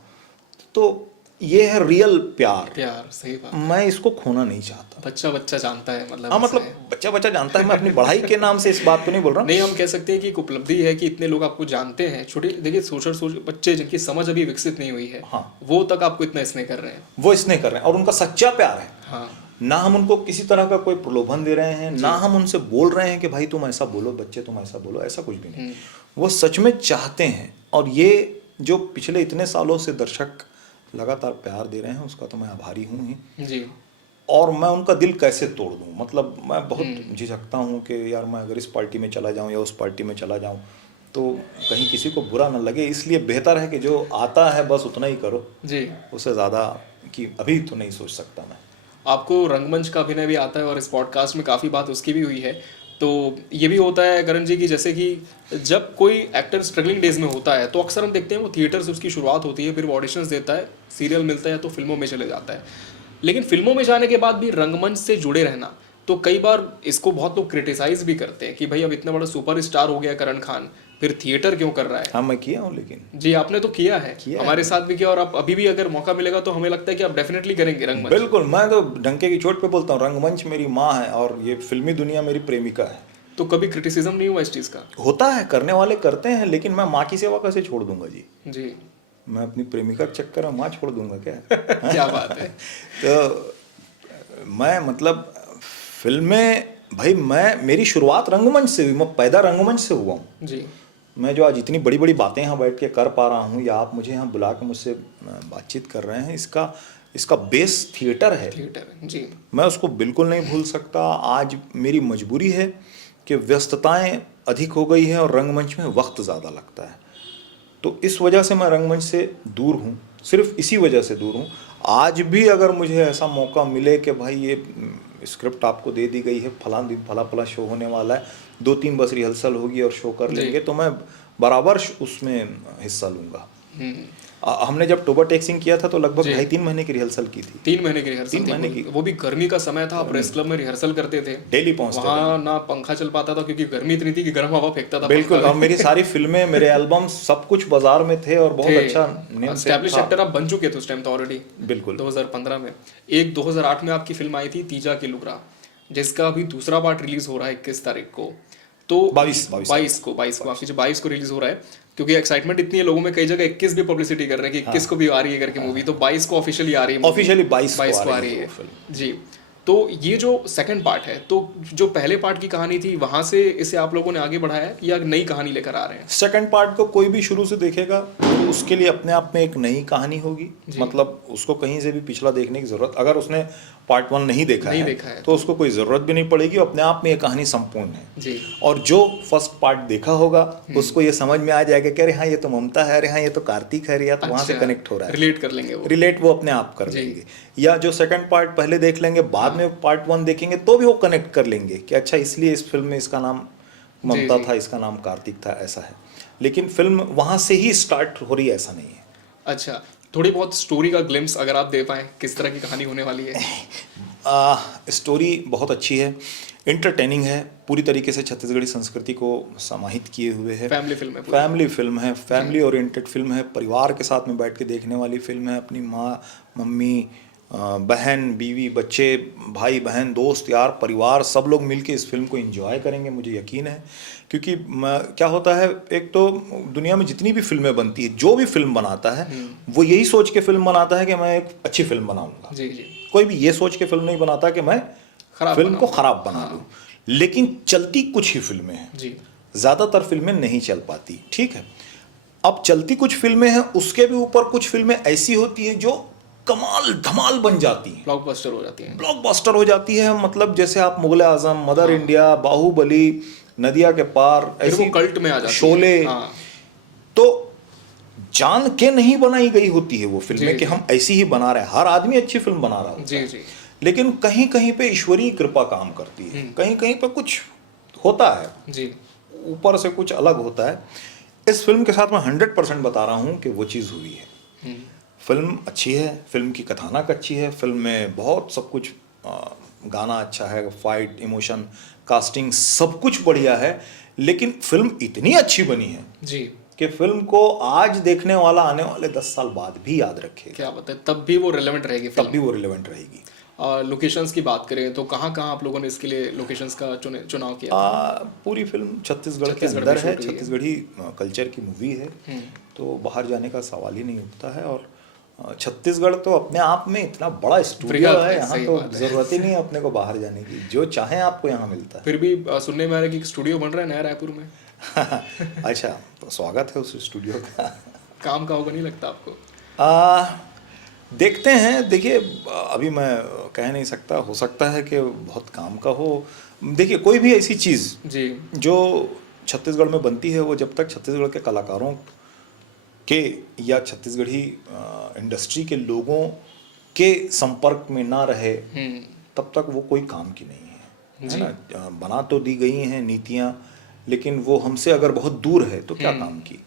तो ये है रियल प्यार। सही बात। मैं इसको खोना नहीं चाहता। बच्चा बच्चा जानता है, मतलब हाँ, मतलब बच्चा बच्चा जानता है। मैं अपनी पढ़ाई के नाम से इस बात को नहीं बोल रहा हूँ। नहीं, हम कह सकते हैं कि एक उपलब्धि है कि इतने लोग आपको जानते हैं। छोटे देखिए, सोच बच्चे जिनकी समझ अभी विकसित नहीं हुई है, हाँ, वो तक आपको इतना स्नेह कर रहे हैं, वो स्नेह कर रहे हैं, और उनका सच्चा प्यार है। हाँ, ना हम उनको किसी तरह का कोई प्रलोभन दे रहे हैं, ना हम उनसे बोल रहे हैं कि भाई तुम ऐसा बोलो, बच्चे तुम ऐसा बोलो, ऐसा कुछ भी नहीं। वो सच में चाहते हैं, और ये जो पिछले इतने सालों से दर्शक लगातार प्यार दे रहे हैं, उसका तो मैं आभारी हूँ ही जी। और मैं उनका दिल कैसे तोड़ दूँ? मतलब मैं बहुत झिझकता हूँ कि यार मैं अगर इस पार्टी में चला जाऊँ या उस पार्टी में चला जाऊँ तो कहीं किसी को बुरा ना लगे। इसलिए बेहतर है कि जो आता है बस उतना ही करो जी, उससे ज़्यादा कि अभी तो नहीं सोच सकता मैं। आपको रंगमंच का अभिनय भी आता है और इस पॉडकास्ट में काफ़ी बात उसकी भी हुई है। तो ये भी होता है करण जी की, जैसे कि जब कोई एक्टर स्ट्रगलिंग डेज में होता है तो अक्सर हम देखते हैं वो थिएटर से उसकी शुरुआत होती है, फिर वो ऑडिशंस देता है, सीरियल मिलता है तो फिल्मों में चले जाता है। लेकिन फिल्मों में जाने के बाद भी रंगमंच से जुड़े रहना, तो कई बार इसको बहुत लोग क्रिटिसाइज भी करते हैं कि भाई अब इतना बड़ा सुपर स्टार हो गया करण खान, फिर थिएटर क्यों कर रहा है? हाँ मैं किया हूँ, लेकिन जी आपने तो किया है, किया हमारे साथ भी किया, और आप अभी भी अगर मौका मिलेगा तो हमें लगता है कि आप डेफिनेटली करेंगे रंगमंच। बिल्कुल, मैं तो डंके की चोट पे बोलता हूँ, रंगमंच मेरी माँ है और ये फिल्मी दुनिया मेरी प्रेमिका है। तो कभी क्रिटिसिज्म नहीं हुआ इस चीज़ का? होता है, करने वाले करते हैं, लेकिन मैं माँ की सेवा कैसे छोड़ दूंगा जी? जी मैं अपनी प्रेमिका के चक्कर में माँ छोड़ दूंगा क्या? क्या बात है। तो मैं मतलब फिल्में, भाई मेरी शुरुआत रंगमंच से हुई, मैं पैदा रंगमंच से हुआ हूँ। जी मैं जो आज इतनी बड़ी बड़ी बातें यहाँ बैठ के कर पा रहा हूँ, या आप मुझे यहाँ बुला के मुझसे बातचीत कर रहे हैं, इसका बेस थिएटर है। थिएटर जी। मैं उसको बिल्कुल नहीं भूल सकता। आज मेरी मजबूरी है कि व्यस्तताएं अधिक हो गई है और रंगमंच में वक्त ज़्यादा लगता है, तो इस वजह से मैं रंगमंच से दूर हूँ, सिर्फ इसी वजह से दूर हूँ। आज भी अगर मुझे ऐसा मौका मिले कि भाई ये स्क्रिप्ट आपको दे दी गई है, फला दिन फला फला शो होने वाला है, 2-3 बस रिहर्सल होगी और शो कर लेंगे, तो मैं बराबर उसमें हिस्सा लूँगा। हमने जब टोबा टेक्सिंग किया था तो लगभग 2.5-3 महीने की रिहर्सल की थी। 3 महीने की रिहर्सल 3 महीने की, वो भी गर्मी का समय था, प्रेस क्लब में रिहर्सल करते थे, डेली पहुंचते वहाँ ना पंखा चल पाता था क्योंकि गर्मी इतनी थी कि गर्म हवा फेंकता था। बिल्कुल, और मेरी सारी फिल्में, मेरे एल्बम सब कुछ बाजार में थे और बहुत अच्छा नेम एस्टैब्लिश एक्टर आप बन चुके थे उस टाइम तो ऑलरेडी। बिल्कुल 2015 में। एक 2008 में आपकी फिल्म आई थी तीजा की लुगरा, जिसका अभी दूसरा पार्ट रिलीज हो रहा है 21 तारीख को, तो 22 को रिलीज हो रहा है, क्योंकि एक्साइटमेंट इतनी है लोगों में, कई जगह 21 भी पब्लिसिटी कर रहे हैं कि 21 को भी आ रही है करके मूवी, तो 22 को ऑफिशियली आ रही है, ऑफिशियली 22 को आ रही है जी। तो ये जो सेकंड पार्ट है, तो जो पहले पार्ट की कहानी थी वहां से इसे आप लोगों ने आगे बढ़ाया या नई कहानी लेकर आ रहे हैं? सेकंड पार्ट को कोई भी शुरू से देखेगा तो उसके लिए अपने आप में एक नई कहानी होगी, मतलब उसको कहीं से भी पिछला देखने की जरूरत, अगर उसने पार्ट 1 नहीं देखा है तो उसको कोई जरूरत भी नहीं पड़ेगी, अपने आप में ये कहानी संपूर्ण है जी। और जो फर्स्ट पार्ट देखा होगा उसको ये समझ में आ जाएगा कि अरे हाँ ये तो ममता है, अरे हाँ ये तो कार्तिक है, या तो वहां से कनेक्ट हो रहा है, रिलेट कर लेंगे, रिलेट वो अपने आप कर लेंगे। या जो सेकंड पार्ट पहले देख लेंगे, बाद में पार्ट 1 देखेंगे तो भी वो कनेक्ट कर लेंगे कि अच्छा इसलिए इस फिल्म में इसका नाम ममता था, इसका नाम कार्तिक था, ऐसा है। लेकिन फिल्म वहां से ही स्टार्ट हो रही है, ऐसा नहीं है। अच्छा, थोड़ी बहुत स्टोरी का ग्लिम्स अगर आप दे पाएं, किस तरह की कहानी होने वाली है? स्टोरी बहुत अच्छी है, इंटरटेनिंग है, पूरी तरीके से छत्तीसगढ़ी संस्कृति को समाहित किए हुए है। फैमिली फिल्म है, फैमिली ओरिएंटेड फिल्म है, परिवार के साथ में बैठ के देखने वाली फिल्म है। अपनी माँ, मम्मी, बहन, बीवी, बच्चे, भाई बहन, दोस्त यार, परिवार, सब लोग मिलके इस फिल्म को एंजॉय करेंगे, मुझे यकीन है। क्योंकि क्या होता है, एक तो दुनिया में जितनी भी फिल्में बनती है, जो भी फिल्म बनाता है वो यही सोच के फिल्म बनाता है कि मैं एक अच्छी फिल्म बनाऊंगा। जी जी। कोई भी ये सोच के फिल्म नहीं बनाता कि मैं फिल्म को खराब बना लूं। लेकिन चलती कुछ ही फिल्में हैं जी, ज़्यादातर फिल्में नहीं चल पाती, ठीक है। अब चलती कुछ फिल्में हैं, उसके भी ऊपर कुछ फिल्में ऐसी होती हैं जो कमाल धमाल बन जाती हैं, ब्लॉकबस्टर हो जाती है, ब्लॉकबस्टर हो जाती है। मतलब जैसे आप मुगल आजम, मदर इंडिया, बाहुबली, नदिया के पार, ऐसी कल्ट में आ जाती है, शोले, तो जान के नहीं बनाई गई होती है वो फिल्में कि हम ऐसी ही बना रहे हैं। हर आदमी अच्छी फिल्म बना रहा होता है, लेकिन कहीं कहीं पे ईश्वरीय कृपा काम करती है, कहीं कहीं पे कुछ होता है जी, ऊपर से कुछ अलग होता है। इस फिल्म के साथ मैं 100% बता रहा हूँ कि वो चीज़ हुई है। फिल्म अच्छी है, फिल्म की कथानक अच्छी है, फिल्म में बहुत सब कुछ, गाना अच्छा है, फाइट, इमोशन, कास्टिंग, सब कुछ बढ़िया है। लेकिन फिल्म इतनी अच्छी बनी है जी कि फिल्म को आज देखने वाला आने वाले 10 साल बाद भी याद रखेगा। क्या बताए, तब भी वो रिलेवेंट रहेगी, तब भी वो रिलेवेंट रहेगी। लोकेशंस की बात करें तो कहाँ कहाँ आप लोगों ने इसके लिए लोकेशंस का चुनाव किया? पूरी फिल्म छत्तीसगढ़ के अंदर है, छत्तीसगढ़ी कल्चर की मूवी है, तो बाहर जाने का सवाल ही नहीं उठता है। और छत्तीसगढ़ तो अपने आप में इतना बड़ा स्टूडियो है, यहाँ तो जरूरत ही नहीं है अपने को बाहर जाने की, जो चाहे आपको यहाँ मिलता है। फिर भी सुनने में आ रहा है कि स्टूडियो बन रहा है नया रायपुर में। अच्छा, तो स्वागत है उस स्टूडियो का। काम का होगा नहीं लगता आपको? देखते हैं, देखिए अभी मैं कह नहीं सकता, हो सकता है कि बहुत काम का हो। देखिए कोई भी ऐसी चीज़ जी जो छत्तीसगढ़ में बनती है, वो जब तक छत्तीसगढ़ के कलाकारों के या छत्तीसगढ़ी इंडस्ट्री के लोगों के संपर्क में ना रहे, तब तक वो कोई काम की नहीं है ना। बना तो दी गई हैं नीतियाँ, लेकिन वो हमसे अगर बहुत दूर है तो क्या काम की।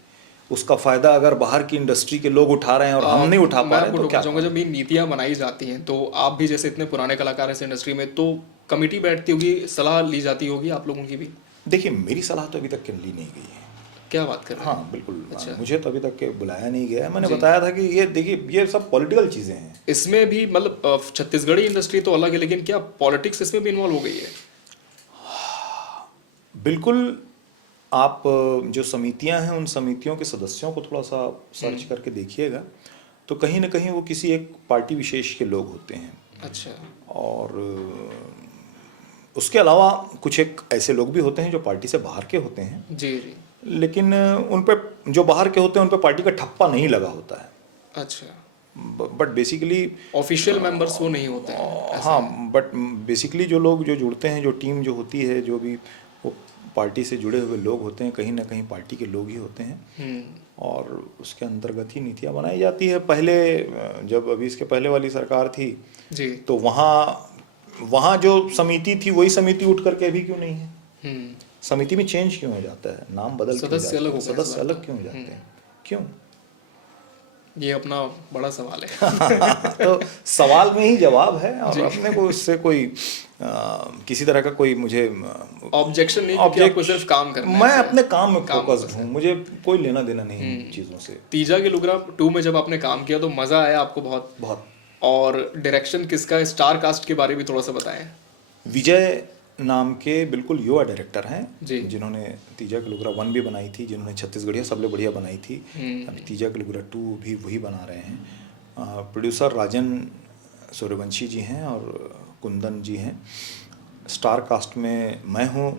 उसका फायदा अगर बाहर की इंडस्ट्री के लोग उठा रहे हैं और हम नहीं उठा पा रहे तो क्या? जब ये नीतियाँ बनाई जाती हैं तो आप भी जैसे इतने पुराने कलाकार हैं इंडस्ट्री में, तो कमेटी बैठती होगी, सलाह ली जाती होगी आप लोगों की भी? देखिए मेरी सलाह तो अभी तक ली नहीं गई है, क्या बात कर रहे हैं? हाँ बिल्कुल। अच्छा। मुझे तो अभी तक के बुलाया नहीं गया है। मैंने बताया था कि ये देखिए ये सब पॉलिटिकल चीज़ें हैं। इसमें भी मतलब छत्तीसगढ़ी इंडस्ट्री तो अलग है, लेकिन क्या पॉलिटिक्स इसमें भी इन्वॉल्व हो गई है? बिल्कुल। आप जो समितियां हैं उन समितियों के सदस्यों को थोड़ा सा सर्च करके देखिएगा, तो कहीं ना कहीं वो किसी एक पार्टी विशेष के लोग होते हैं। अच्छा। और उसके अलावा कुछ एक ऐसे लोग भी होते हैं जो पार्टी से बाहर के होते हैं, जी जी। लेकिन उन पे जो बाहर के होते हैं उन पे पार्टी का ठप्पा नहीं लगा होता है। अच्छा। बट बेसिकली ऑफिशियल मेंबर्स वो नहीं होते हैं ऐसा? हाँ, बट बेसिकली जो लोग जो जुड़ते हैं, जो टीम जो होती है, जो भी वो पार्टी से जुड़े हुए लोग होते हैं, कहीं ना कहीं पार्टी के लोग ही होते हैं। और उसके अंतर्गत ही नीतियाँ बनाई जाती है। पहले जब अभी इसके पहले वाली सरकार थी जी। तो वहाँ जो समिति थी वही समिति उठ करके अभी क्यों नहीं है? समिति में चेंज क्यों हो जाता है? नाम बदल क्यों सदस्य जाते अलग हैं? हो गए, सदस्य अलग क्यों हो जाते हैं? क्यों? ये अपना बड़ा सवाल है। तो सवाल में ही जवाब है। और अपने को उससे कोई किसी तरह का कोई मुझे ऑब्जेक्शन नहीं, क्योंकि आपको सिर्फ काम करना है। मैं अपने काम में काम फोकस्ड हूँ, मुझे कोई लेना देना नहीं इन चीज़ों से। तीजा के लुगरा 2 में जब आपने काम किया तो मजा आया आपको बहुत? बहुत। और डायरेक्शन किसका? स्टार कास्ट के बारे में भी थोड़ा सा बताएं। विजय नाम के बिल्कुल युवा डायरेक्टर हैं, जी। जिन्होंने तीजा के लुगरा 1 भी बनाई थी, जिन्होंने छत्तीसगढ़िया सबले बढ़िया बनाई थी। अभी तीजा के लुगरा 2 भी वही बना रहे हैं। प्रोड्यूसर राजन सूर्यवंशी जी हैं और कुंदन जी हैं। स्टार कास्ट में मैं हूँ।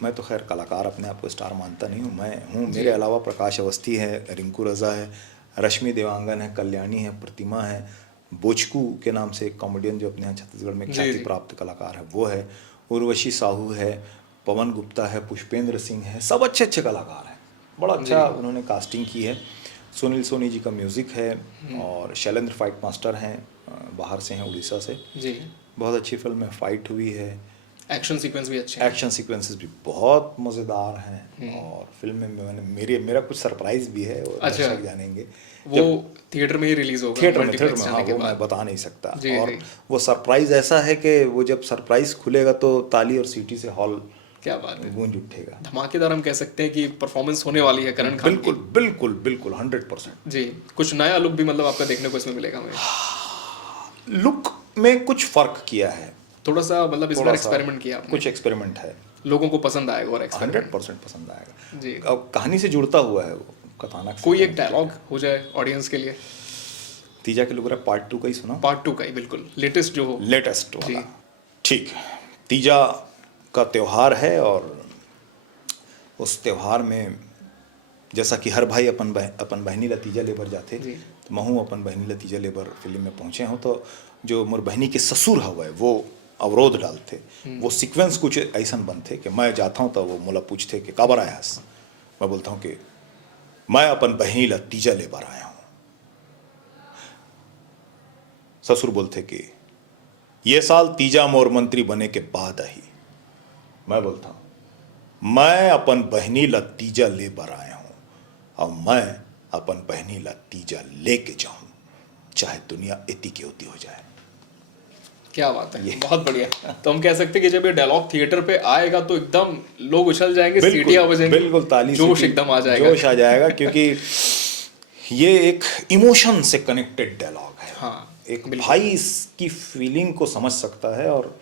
मैं तो खैर कलाकार अपने आप को स्टार मानता नहीं हूँ, मैं हूँ। मेरे अलावा प्रकाश अवस्थी है, रिंकू रज़ा है, रश्मि देवांगन है, कल्याणी है, प्रतिमा है, बोचकू के नाम से एक कॉमेडियन जो अपने यहाँ छत्तीसगढ़ में ख्याति प्राप्त कलाकार है वो है, उर्वशी साहू है, पवन गुप्ता है, पुष्पेंद्र सिंह है। सब अच्छे अच्छे कलाकार हैं। बड़ा अच्छा उन्होंने कास्टिंग की है। सुनील सोनी जी का म्यूज़िक है और शैलेंद्र फाइट मास्टर हैं, बाहर से हैं, उड़ीसा से। जी। बहुत अच्छी फिल्म है, फाइट हुई है, एक्शन सीक्वेंस भी अच्छे हैं। एक्शन सीक्वेंसेस भी बहुत मज़ेदार हैं। और फिल्म में मेरा कुछ सरप्राइज भी है, और अच्छा। दर्शक जानेंगे। वो थिएटर में ही रिलीज होगा? थिएटर में मल्टीप्लेक्स हाँ, जाने के वो मैं बाद? बता नहीं सकता। जी, और जी। वो सरप्राइज ऐसा है कि वो जब सरप्राइज खुलेगा तो ताली और सीटी से हॉल क्या बात है, गूंज उठेगा। धमाकेदार हम कह सकते हैं कि परफॉर्मेंस होने वाली है करण खान की। बिल्कुल बिल्कुल बिल्कुल 100%। जी। कुछ नया लुक भी मतलब आपका देखने को इसमें मिलेगा हमें? लुक में कुछ फर्क किया है, थोड़ा सा, मतलब इस बार थोड़ा सा एक्सपेरिमेंट किया आपने। कुछ एक्सपेरिमेंट है, लोगों को पसंद आएगा और एक्सपेरिमेंट 100% पसंद आएगा। जी। अब कहानी से जुड़ता हुआ है वो, कथानक से। कोई एक डायलॉग हो जाए ऑडियंस के लिए? तीजा के लुगरा पार्ट 2 का ही सुना? पार्ट 2 का ही, बिल्कुल लेटेस्ट जो हो। लेटेस्ट जी। वाला। ठीक है। तीजा का त्यौहार है और उस त्यौहार में जैसा कि हर भाई अपन बहनी ला तीजा लेबर जाते, जी। तो महू अपन बहनी ला तीजा लेबर फिल्म में पहुँचे हों तो जो मोर बहनी के ससुर हवे वो अवरोध डालते। वो सीक्वेंस कुछ ऐसा बनते कि मैं जाता हूँ तो वो मोला पूछते कि काबर आया हस। मैं बोलता हूँ कि मैं अपन बहनी ला तीजा लेबर आया हूँ। ससुर बोलते कि ये साल तीजा मोर मंत्री बने के बाद आई। मैं बोलता हूँ मैं अपन बहनी ला तीजा लेबर आया हूँ और मैं अपन बहनी ला तीजा लेके जाऊँ, चाहे दुनिया इतनी की होती हो जाए। क्या बात है, बहुत बढ़िया। तो हम कह सकते हैं कि जब ये डायलॉग थिएटर पे आएगा तो एकदम लोग उछल जाएंगे, सीटियां बजेंगी, बिल्कुल ताली जोश एकदम आ जाएगा। जोश आ जाएगा क्योंकि ये एक इमोशन से कनेक्टेड डायलॉग है। हाँ, एक भाई इसकी फीलिंग को समझ सकता है और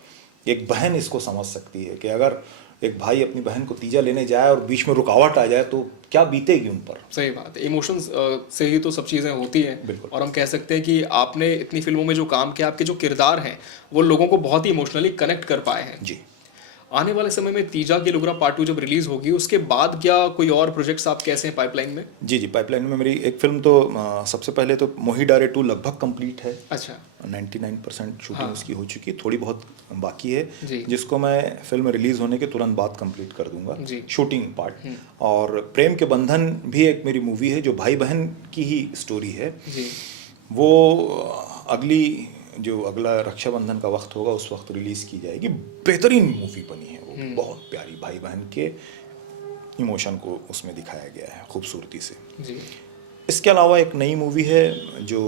एक बहन इसको समझ सकती है कि अगर एक भाई अपनी बहन को तीजा लेने जाए और बीच में रुकावट आ जाए तो क्या बीतेगी उन पर। सही बात है, इमोशंस से ही तो सब चीज़ें होती हैं। बिल्कुल। और हम कह सकते हैं कि आपने इतनी फिल्मों में जो काम किया, आपके जो किरदार हैं वो लोगों को बहुत ही इमोशनली कनेक्ट कर पाए हैं। जी। आने वाले समय में तीजा की लुगरा पार्ट 2 जब रिलीज होगी उसके बाद क्या कोई और प्रोजेक्ट्स आप कैसे हैं पाइपलाइन में? जी जी, पाइपलाइन में मेरी एक फिल्म तो सबसे पहले तो मोही डारे 2 लगभग कंप्लीट है। अच्छा। 99% शूटिंग उसकी हो चुकी है, थोड़ी बहुत बाकी है जी। जिसको मैं फिल्म रिलीज होने के तुरंत बाद कंप्लीट कर दूंगा, जी। Shooting part. और प्रेम के बंधन भी एक मेरी मूवी है जो भाई बहन की ही स्टोरी है। जी। वो अगला रक्षाबंधन का वक्त होगा उस वक्त रिलीज की जाएगी। बेहतरीन मूवी बनी है वो, बहुत प्यारी, भाई बहन के इमोशन को उसमें दिखाया गया है खूबसूरती से। जी। इसके अलावा एक नई मूवी है जो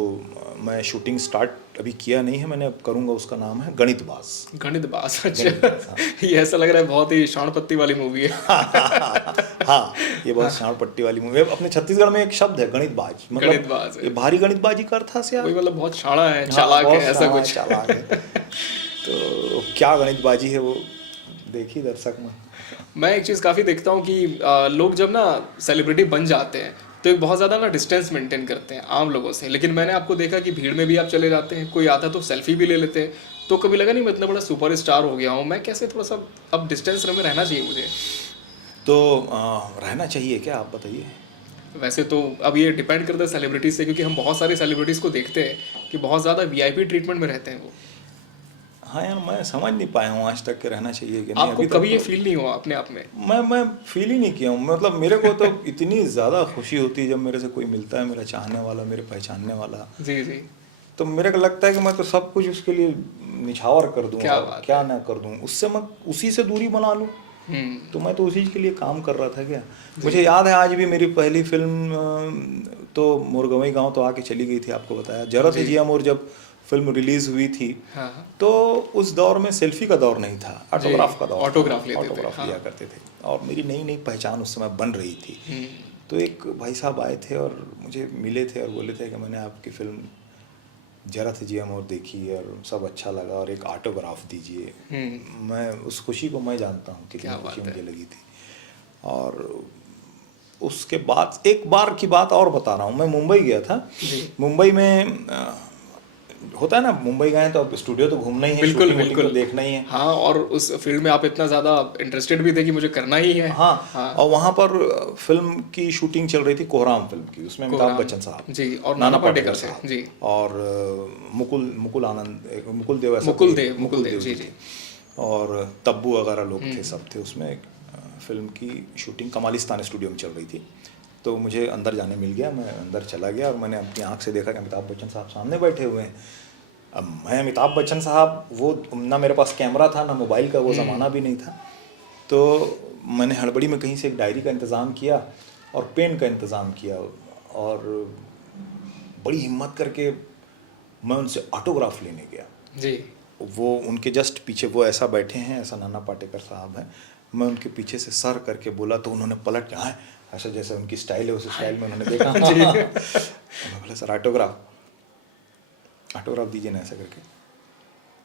मैं शूटिंग स्टार्ट अभी किया नहीं है, मैंने अब करूँगा, उसका नाम है गणितबाज। गणितबाज। अच्छा, ये ऐसा लग रहा है बहुत ही शाणपत्ती वाली मूवी है। हाँ, ये बहुत शाण पट्टी वाली मूवी है। अपने छत्तीसगढ़ में एक शब्द है गणितबाज, गणितबाज है। ये भारी गणितबाजी का अर्थ से वही मतलब बहुत शाणा है, हाँ, चालाक है, बहुत ऐसा शाणा, कुछ। चालाक है। तो क्या गणितबाजी है वो देखिए दर्शक में। मैं एक चीज़ काफ़ी देखता हूँ कि लोग जब ना सेलिब्रिटी बन जाते हैं तो एक बहुत ज़्यादा ना डिस्टेंस मेंटेन करते हैं आम लोगों से, लेकिन मैंने आपको देखा कि भीड़ में भी आप चले जाते हैं, कोई आता है तो सेल्फी भी ले लेते हैं। तो कभी लगा नहीं मैं इतना बड़ा सुपर स्टार हो गया हूँ, मैं कैसे थोड़ा सा अब डिस्टेंस में रहना चाहिए मुझे। तो रहना चाहिए क्या, आप बताइए। वैसे तो अब ये डिपेंड करता है सेलिब्रिटीज से, क्योंकि हम बहुत सारे सेलिब्रिटीज़ को देखते हैं कि बहुत ज़्यादा वीआईपी ट्रीटमेंट में रहते हैं वो। हाँ यार, मैं समझ नहीं पाया हूँ आज तक कि रहना चाहिए कि नहीं। आपको अभी कभी तक ये तो फील नहीं हुआ अपने आप में? मैं फील ही नहीं किया हूँ। मतलब मेरे को तो इतनी ज़्यादा खुशी होती है जब मेरे से कोई मिलता है, मेरा चाहने वाला, मेरे पहचानने वाला। जी जी। तो मेरे को लगता है कि मैं तो सब कुछ उसके लिए निछावर कर दूँ, क्या और बात क्या ना कर दूँ, उससे मैं उसी से दूरी बना लूँ। तो मैं तो उसी के लिए काम कर रहा था क्या। मुझे याद है आज भी मेरी पहली फिल्म तो मुरगवई गांव तो आके चली गई थी, आपको बताया। जरा थे जिया मोर जब फिल्म रिलीज हुई थी, हाँ। तो उस दौर में सेल्फी का दौर नहीं था, ऑटोग्राफ का दौर था। ऑटोग्राफ लेते थे, ऑटोग्राफ हाँ। लिया करते थे, और मेरी नई नई पहचान उस समय बन रही थी। तो एक भाई साहब आए थे और मुझे मिले थे और बोले थे कि मैंने आपकी फिल्म जरा थे जिया मोर देखी और सब अच्छा लगा और एक ऑटोग्राफ दीजिए। मैं उस खुशी को मैं जानता हूँ कितनी क्या खुशी बात है। मुझे लगी थी। और उसके बाद एक बार की बात और बता रहा हूँ, मैं मुंबई गया था। मुंबई में होता है ना, मुंबई गए तो अब स्टूडियो तो घूमना ही है, बिल्कुल शूटिंग वूटिंग बिल्कुल तो देखना ही है। हाँ, और उस फील्ड में आप इतना ज़्यादा इंटरेस्टेड भी थे कि मुझे करना ही है। हाँ, और वहाँ पर फिल्म की शूटिंग चल रही थी, कोहराम फिल्म की। उसमें अमिताभ बच्चन साहब जी, और नाना पाटेकर से जी, और मुकुल आनंद, मुकुल देव जी जी, और तब्बू वगैरह लोग थे, सब थे उसमें। एक फिल्म की शूटिंग कमालिस्तान स्टूडियो में चल रही थी। तो मुझे अंदर जाने मिल गया, मैं अंदर चला गया और मैंने अपनी आंख से देखा कि अमिताभ बच्चन साहब सामने बैठे हुए हैं। अब मैं अमिताभ बच्चन साहब, वो ना मेरे पास कैमरा था ना मोबाइल का वो ज़माना भी नहीं था। तो मैंने हड़बड़ी में कहीं से एक डायरी का इंतज़ाम किया और पेन का इंतज़ाम किया, और बड़ी हिम्मत करके मैं उनसे ऑटोग्राफ लेने गया जी। वो उनके जस्ट पीछे वो ऐसा बैठे हैं, ऐसा नाना पाटेकर साहब हैं। मैं उनके पीछे से सर करके बोला तो उन्होंने पलट के, हाँ ऐसा जैसे उनकी स्टाइल है उस स्टाइल में उन्होंने देखा। मैं बोला सर ऑटोग्राफ दीजिए ना, ऐसा करके।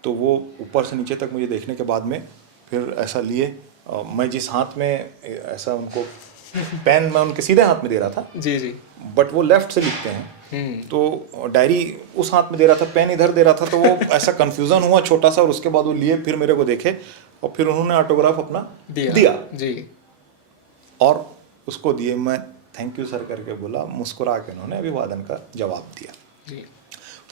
तो वो ऊपर से नीचे तक मुझे देखने के बाद में फिर ऐसा लिए, मैं जिस हाथ में ऐसा उनको पेन मैं उनके सीधे हाथ में दे रहा था जी जी, बट वो लेफ्ट से लिखते हैं, तो डायरी उस हाथ में दे रहा था, पेन इधर दे रहा था। तो वो ऐसा कन्फ्यूज़न हुआ छोटा सा, और उसके बाद वो लिए फिर मेरे को देखे और फिर उन्होंने ऑटोग्राफ अपना दिया जी, और उसको दिए। मैं थैंक यू सर करके बोला, मुस्कुरा के उन्होंने अभिवादन का जवाब दिया। जी।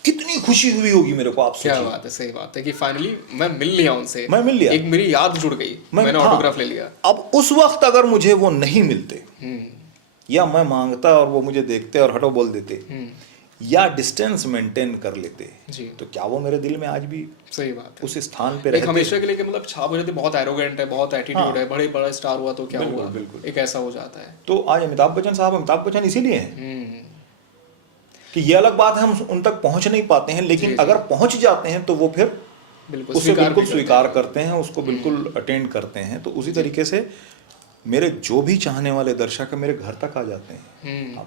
कितनी खुशी हुई होगी मेरे को, आप क्या सोचिए। बात है, सही बात है कि फाइनली मैं मिल लिया उनसे, मैं मिल लिया, एक मेरी याद जुड़ गई, मैंने हाँ, ऑटोग्राफ ले लिया। अब उस वक्त अगर मुझे वो नहीं मिलते या मैं मांगता और वो मुझे देखते और हटो बोल देते, या डिस्टेंस मेंटेन कर लेते जी, तो क्या वो मेरे दिल में आज भी सही बात है उस स्थान पे एक रहते। हमेशा के लिए कि मतलब छाप हो जाती, बहुत एरोगेंट है, बहुत एटीट्यूड है, बड़े बड़ा स्टार हुआ तो क्या बिल्कुल, हुआ, बिल्कुल। एक ऐसा हो जाता है। तो आज अमिताभ बच्चन साहब अमिताभ बच्चन इसीलिए हैं कि ये अलग बात है हम उन तक पहुंच नहीं पाते हैं, लेकिन जी, अगर पहुंच जाते हैं तो वो फिर बिल्कुल उसे बिल्कुल भी स्वीकार करते हैं, उसको बिल्कुल अटेंड करते हैं। तो उसी तरीके से मेरे जो भी चाहने वाले दर्शक है मेरे घर तक आ जाते हैं। आप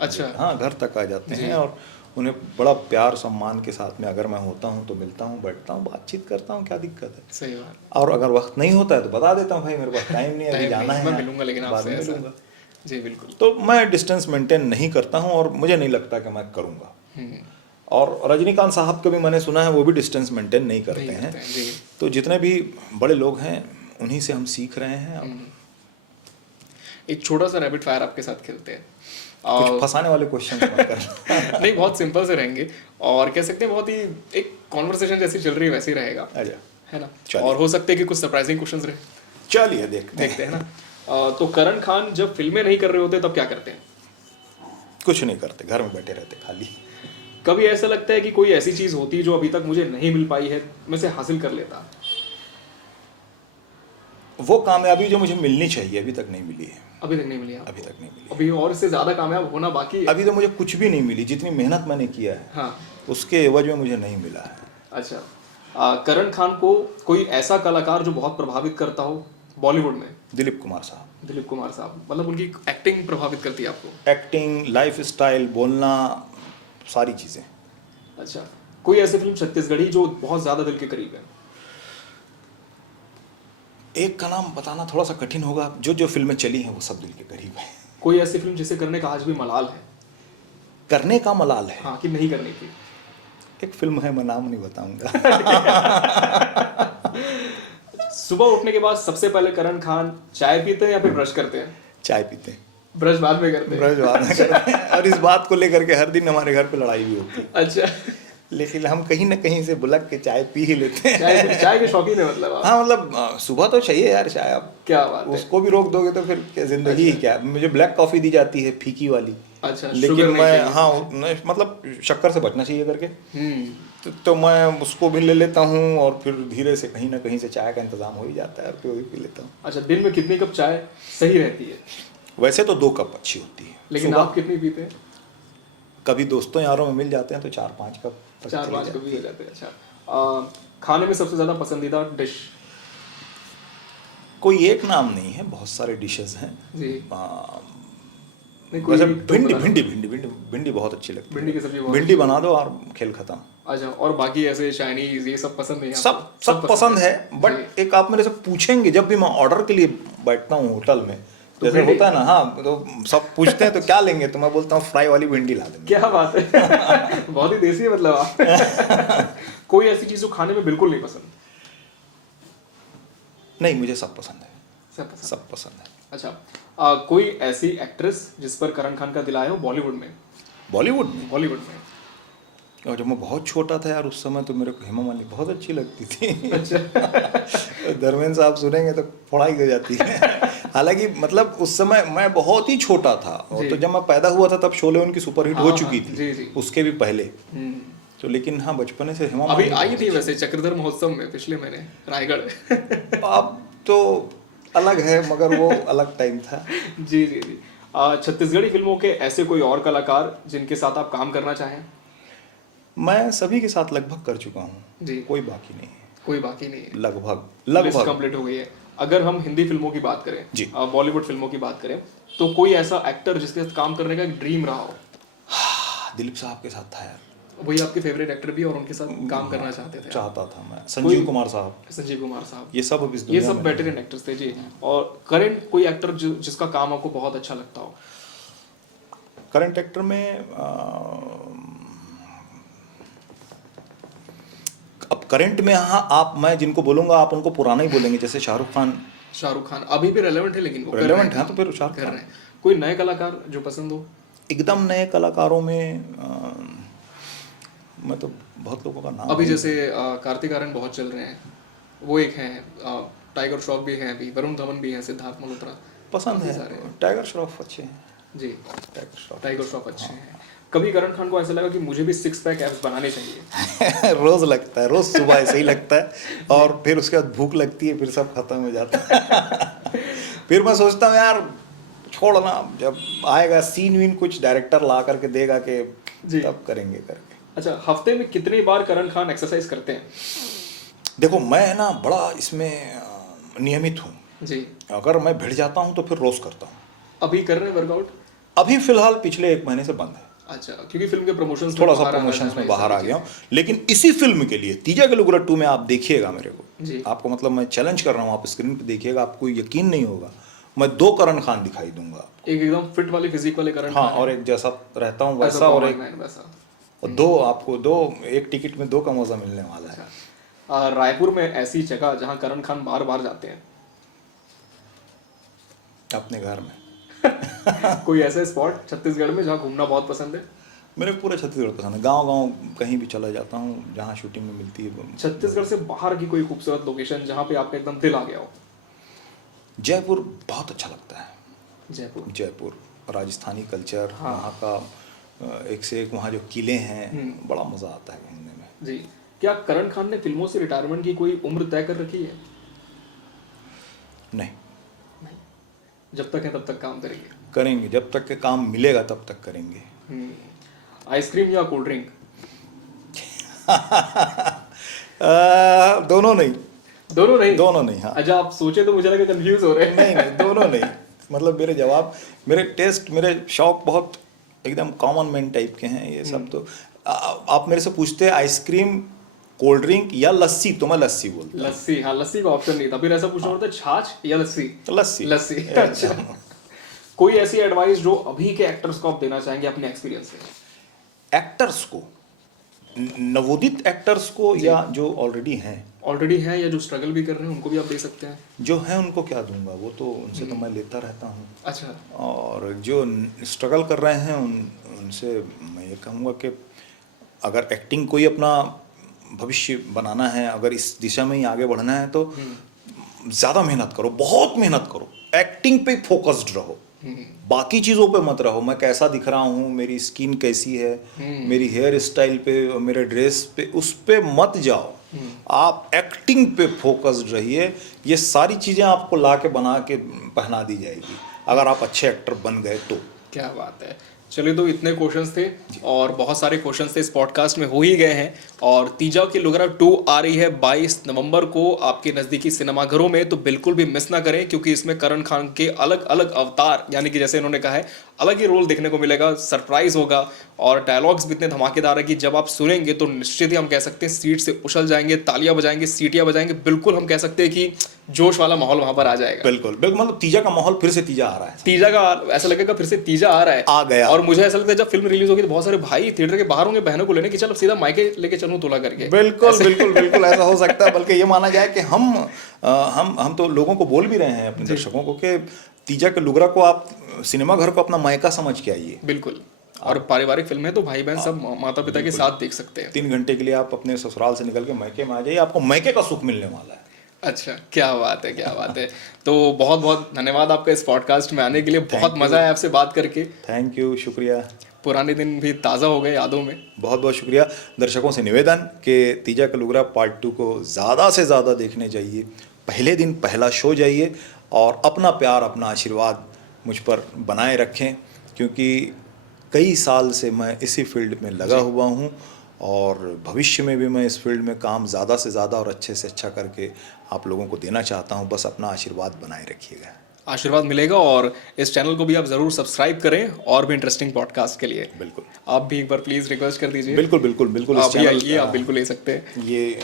अच्छा, हाँ, घर तक आ जाते हैं और उन्हें बड़ा प्यार सम्मान के साथ में अगर मैं होता हूँ तो मिलता हूँ, बैठता हूँ, बातचीत करता हूँ, क्या दिक्कत है। सही बात। और अगर वक्त नहीं होता है तो बता देता हूँ, भाई मेरे पास टाइम नहीं है, अभी जाना है, मैं मिलूंगा लेकिन बाद आपसे में ऐसा। मिलूंगा। जी बिल्कुल। तो मैं डिस्टेंस मेंटेन नहीं करता हूँ और मुझे नहीं लगता कि मैं करूँगा। और रजनीकांत साहब को भी मैंने सुना है वो भी डिस्टेंस मेंटेन नहीं करते हैं। जी। तो जितने भी बड़े लोग हैं उन्हीं से हम सीख रहे हैं। एक छोटा सा रैपिड फायर आपके साथ खेलते हैं, कुछ फंसाने वाले क्वेश्चन मत कर। नहीं, बहुत सिंपल से रहेंगे और कह सकते हैं बहुत ही एक कॉन्वर्सेशन जैसी चल रही है वैसे ही रहेगा, अच्छा, है ना। चलिए। और हो सकते हैं कि कुछ सरप्राइजिंग क्वेश्चंस रहे, चलिए देखते हैं ना। तो करण खान जब फिल्में नहीं कर रहे होते तब क्या करते हैं? कुछ नहीं करते, घर में बैठे रहते खाली। कभी ऐसा लगता है कि कोई ऐसी चीज होती है जो अभी तक मुझे नहीं मिल पाई है, मैं से हासिल कर लेता? वो कामयाबी जो मुझे मिलनी चाहिए अभी तक नहीं मिली है। अभी तक नहीं मिली आपको? अभी तक नहीं मिली। अभी और इससे ज्यादा कामयाब होना बाकी है? अभी तो मुझे कुछ भी नहीं मिली, जितनी मेहनत मैंने किया है हाँ। उसके एवज में मुझे नहीं मिला है। अच्छा, करण खान को कोई ऐसा कलाकार जो बहुत प्रभावित करता हो, बॉलीवुड में? दिलीप कुमार साहब। दिलीप कुमार साहब, मतलब उनकी एक्टिंग प्रभावित करती है आपको? एक्टिंग, लाइफ स्टाइल, बोलना, सारी चीज़ें। अच्छा, कोई ऐसी फिल्म छत्तीसगढ़ी जो बहुत ज्यादा दिल के करीब है? एक का नाम बताना थोड़ा सा कठिन होगा, जो जो फिल्में चली हैं वो सब दिल के करीब है। कोई ऐसी फिल्म जिसे करने का आज भी मलाल है? करने का मलाल है? हाँ, कि नहीं करने की। एक फिल्म है, मैं नाम नहीं बताऊंगा। सुबह उठने के बाद सबसे पहले करण खान चाय पीते हैं या फिर ब्रश करते हैं? चाय पीते हैं। ब्रश बाद में करते हैं? ब्रश बाद में करते हैं। और इस बात को लेकर के हर दिन हमारे घर पे लड़ाई भी होती है, अच्छा, लेकिन हम कहीं ना कहीं से बुलक के चाय पी ही लेते हैं। चाय के शौकीन है मतलब आप? हाँ, मतलब सुबह तो चाहिए यार चाय। आप क्या बात है। उसको भी रोक दोगे तो फिर क्या जिंदगी ही क्या। मुझे ब्लैक कॉफी दी जाती है, फीकी वाली। अच्छा, शुगर लेकिन नहीं मैं, चाहिए। हाँ, मतलब शक्कर से बचना चाहिए करके, हम्म। तो मैं उसको भी ले लेता हूँ और फिर धीरे से कहीं ना कहीं से चाय का इंतजाम हो ही जाता है और फिर वही पी लेता हूँ। अच्छा, दिन में कितनी कप चाय सही रहती है? वैसे तो 2 कप अच्छी होती है, लेकिन सुबह आप कितनी पीते हैं? कभी दोस्तों यारों में मिल जाते हैं तो 4-5 कप तक 4-5 चली कप भी हो जाते हैं। अच्छा, खाने में सबसे ज्यादा पसंदीदा डिश? कोई एक नाम नहीं है, बहुत सारे डिशेस हैं। जी। नहीं, वैसे कोई तो भिंडी बता- भिंडी भिंडी भिंडी भिंडी बहुत अच्छी लगती है। भिंडी की सब्जी बहुत भिंडी बना दो और खेल खत्म। अच्छा, और बाकी ऐसे चाइनीज ये सब पसंद नहीं है सब आपको? सब पसंद है, जी। बट एक आप मेरे से पूछेंगे जब भी मैं ऑर्डर के लिए बैठता हूँ होटल में, तो जैसे भिंडी? होता है ना, हाँ, तो सब पूछते हैं तो क्या लेंगे, तो मैं बोलता हूँ फ्राई वाली भिंडी ला देंगे। क्या बात है। बहुत ही देसी है मतलब आप। कोई ऐसी चीज जो खाने में बिल्कुल नहीं पसंद? नहीं, मुझे सब पसंद है, सब पसंद। सब पसंद है। अच्छा, कोई ऐसी एक्ट्रेस जिस पर करण खान का दिल आया हो बॉलीवुड में? बॉलीवुड में, बॉलीवुड में। और जब मैं बहुत छोटा था यार, उस समय तो मेरे को हेमा मालिनी बहुत अच्छी लगती थी। अच्छा। धर्मेंद्र साहब सुनेंगे तो फोड़ाई हो जाती है। हालांकि मतलब उस समय मैं बहुत ही छोटा था, और जी। तो जब मैं पैदा हुआ था तब शोले उनकी सुपरहिट हो हाँ, चुकी हाँ, थी। जी, जी। उसके भी पहले हम्म। तो, लेकिन हाँ, बचपने से हेमा अभी मालिनी आई बहुत थी वैसे चक्रधर महोत्सव में पिछले महीने रायगढ़। अब तो अलग है, मगर वो अलग टाइम था। जी जी जी। छत्तीसगढ़ी फिल्मों के ऐसे कोई और कलाकार जिनके साथ आप काम करना चाहें? मैं सभी के साथ लगभग कर चुका हूँ जी। कोई बाकी नहीं है। कोई बाकी नहीं है? लगभग लिस्ट लगभग कंप्लीट हो गई है। अगर हम हिंदी फिल्मों की बात करें, जी। बॉलीवुड फिल्मों की बात करें, तो कोई ऐसा एक्टर जिसके साथ काम करने का एक ड्रीम रहा हो? दिलीप साहब के साथ था यार। वही आपके फेवरेट एक्टर भी और उनके साथ काम करना चाहते थे आप? चाहता था मैं। संजीव कुमार साहब, संजीव कुमार साहब, ये सब अब इस ये दुनिया सब में वेटरन एक्टर्स थे जी। और करंट कोई एक्टर जिसका काम आपको बहुत अच्छा लगता हो? करंट एक्टर में अब करंट में, हाँ, आप, मैं जिनको बोलूंगा आप उनको पुराना ही बोलेंगे, जैसे शाहरुख खान। शाहरुख खान अभी भी रेलेवेंट है, लेकिन वो कर रेलेवेंट रहे हैं। है तो फिर शाहरुख कर खान। रहे हैं। कोई नए कलाकार जो पसंद हो? एकदम नए कलाकारों में मैं तो बहुत लोगों का नाम अभी नहीं- जैसे कार्तिक आर्यन बहुत चल रहे हैं, वो एक हैं। टाइगर श्रॉफ भी हैं, अभी वरुण धवन भी हैं, सिद्धार्थ मल्होत्रा पसंद काफी है। सारे हैं। टाइगर श्रॉफ अच्छे हैं। जी। टाइगर श्रॉफ टाइगर श्रॉफ अच्छे हैं। कभी करण खान को ऐसा लगा कि मुझे भी 6 पैक एब्स बनाने चाहिए? रोज लगता है, रोज सुबह ऐसे ही लगता है, और फिर उसके बाद भूख लगती है, फिर सब खत्म हो जाता है। फिर मैं सोचता हूँ यार छोड़ना, जब आएगा सीन वीन कुछ डायरेक्टर ला करके देगा कि जी। तब करेंगे करके। अच्छा, हफ्ते में कितनी बार करण खान एक्सरसाइज करते हैं? देखो, मैं ना बड़ा इसमें नियमित हूँ। जी। अगर मैं भिड़ जाता हूँ तो फिर रोज करता हूँ। अभी कर रहे हैं वर्कआउट? अभी फिलहाल पिछले 1 महीने से बंद है, अच्छा, क्योंकि फिल्म के प्रमोशंस थोड़ा सा प्रमोशंस में बाहर आ गया हूँ। लेकिन इसी फिल्म के लिए तीजा गिलुगुला 2 में आप देखिएगा मेरे को, जी। आपको मतलब मैं चैलेंज कर रहा हूँ, आप स्क्रीन पे देखिएगा, आपको यकीन नहीं होगा, मैं 2 करण खान दिखाई दूंगा। एक एकदम फिट वाली फिजिक वाले करण हाँ, खान और है। एक जैसा रहता हूँ ऐसा वैसा, और common एक man वैसा। और 2 आपको 2 एक टिकट में 2 का मौका मिलने वाला है। रायपुर में ऐसी जगह जहाँ करण खान बार बार जाते हैं? अपने घर में। कोई ऐसा स्पॉट छत्तीसगढ़ में जहाँ घूमना बहुत पसंद है? मेरे को पूरा छत्तीसगढ़ पसंद है, गांव कहीं भी चला जाता हूँ जहाँ शूटिंग में मिलती है। छत्तीसगढ़ से बाहर की कोई खूबसूरत लोकेशन जहाँ पे आपका एकदम दिल आ गया हो? जयपुर बहुत अच्छा लगता है। जयपुर। जयपुर, राजस्थानी कल्चर, हाँ। वहाँ का एक से एक वहाँ जो किले हैं, बड़ा मज़ा आता है घूमने में। जी। क्या करण खान ने फिल्मों से रिटायरमेंट की कोई उम्र तय कर रखी है? नहीं, जब तक है तब तक काम करेंगे? करेंगे, जब तक के काम मिलेगा तब तक करेंगे। आइसक्रीम या कोल्ड ड्रिंक? दोनों नहीं, दोनों नहीं? दोनों नहीं, हाँ। अच्छा, आप सोचे तो मुझे लगा कंफ्यूज हो रहे हैं। नहीं नहीं, दोनों नहीं। मतलब मेरे जवाब, मेरे टेस्ट, मेरे शौक बहुत एकदम कॉमन मैन टाइप के हैं ये सब। तो आप मेरे से पूछते हैं आइसक्रीम, कोल्ड ड्रिंक या लस्सी, तो मैं लस्सी बोलता हूँ। लस्सी, हाँ, लस्सी का ऑप्शन नहीं था। फिर ऐसा पूछना पड़ता है छाछ या लस्सी? लस्सी। लस्सी। अच्छा, कोई ऐसी एडवाइस जो अभी के एक्टर्स को आप देना चाहेंगे अपने एक्सपीरियंस से? एक्टर्स को, नवोदित एक्टर्स को, या जो ऑलरेडी हैं? ऑलरेडी है या जो स्ट्रगल भी कर रहे हैं उनको भी आप दे सकते हैं। जो है उनको क्या दूंगा, वो तो उनसे तो मैं लेता रहता हूँ। अच्छा। और जो स्ट्रगल कर रहे हैं उनसे मैं ये कहूँगा कि अगर एक्टिंग कोई अपना भविष्य बनाना है, अगर इस दिशा में ही आगे बढ़ना है, तो ज़्यादा मेहनत करो, बहुत मेहनत करो, एक्टिंग पे फोकस्ड रहो, बाकी चीज़ों पे मत रहो। मैं कैसा दिख रहा हूँ, मेरी स्किन कैसी है, मेरी हेयर स्टाइल पे, मेरे ड्रेस पे, उस पे मत जाओ। आप एक्टिंग पे फोकस्ड रहिए। ये सारी चीज़ें आपको ला के बना के पहना दी जाएगी अगर आप अच्छे एक्टर बन गए तो। क्या बात है। चलिए, तो इतने क्वेश्चंस थे और बहुत सारे क्वेश्चंस थे इस पॉडकास्ट में हो ही गए हैं। और तीजा की लुगरा 2 आ रही है 22 नवंबर को आपके नज़दीकी सिनेमाघरों में, तो बिल्कुल भी मिस ना करें, क्योंकि इसमें करण खान के अलग अलग अवतार, यानी कि जैसे इन्होंने कहा है, अलग ही रोल देखने को मिलेगा, सरप्राइज होगा। और डायलॉग्स भी इतने धमाकेदार है कि जब आप सुनेंगे तो निश्चित ही हम कह सकते हैं सीट से उछल जाएंगे, तालियां बजाएंगे, सीटियां बजाएंगे। बिल्कुल हम कह सकते हैं कि जोश वाला माहौल वहां पर आ जाएगा। बिल्कुल बिल्कुल, मतलब तीजा का माहौल फिर से तीजा आ रहा है। तीजा का ऐसा लगेगा फिर से तीजा आ रहा है, आ गया। और मुझे ऐसा लगता है जब फिल्म रिलीज होगी तो बहुत सारे भाई थिएटर के बाहर होंगे बहनों को लेने की, चल सीधा मायके लेके चलूं तोला करके। बिल्कुल बिल्कुल बिल्कुल, ऐसा हो सकता है। बल्कि ये माना जाए कि हम तो लोगों को बोल भी रहे हैं, अपने दर्शकों को, कि तीजा के लुगरा को आप सिनेमा घर को अपना मायका समझ के आइए। बिल्कुल। और पारिवारिक फिल्म है तो भाई बहन सब माता पिता के साथ देख सकते हैं। 3 घंटे के लिए आप अपने ससुराल से निकल के मायके में आ जाइए, आपको मायके का सुख मिलने वाला है। अच्छा, क्या बात है, क्या बात है। तो बहुत बहुत धन्यवाद आपका इस पॉडकास्ट में आने के लिए। बहुत मजा आया आपसे बात करके। थैंक यू, शुक्रिया। पुराने दिन भी ताज़ा हो गए यादों में। बहुत बहुत शुक्रिया। दर्शकों से निवेदन कि तीजा का लुगरा पार्ट 2 को ज़्यादा से ज़्यादा देखने जाइए। पहले दिन पहला शो जाइए और अपना प्यार, अपना आशीर्वाद मुझ पर बनाए रखें, क्योंकि कई साल से मैं इसी फील्ड में लगा हुआ हूँ और भविष्य में भी मैं इस फील्ड में काम ज़्यादा से ज़्यादा और अच्छे से अच्छा करके आप लोगों को देना चाहता हूँ। बस अपना आशीर्वाद बनाए रखिएगा। आशीर्वाद मिलेगा। और इस चैनल को भी आप ज़रूर सब्सक्राइब करें और भी इंटरेस्टिंग पॉडकास्ट के लिए। बिल्कुल, आप भी एक बार प्लीज़ रिक्वेस्ट कर दीजिए। बिल्कुल बिल्कुल बिल्कुल। आप भी आइए, आप बिल्कुल ले सकते हैं। ये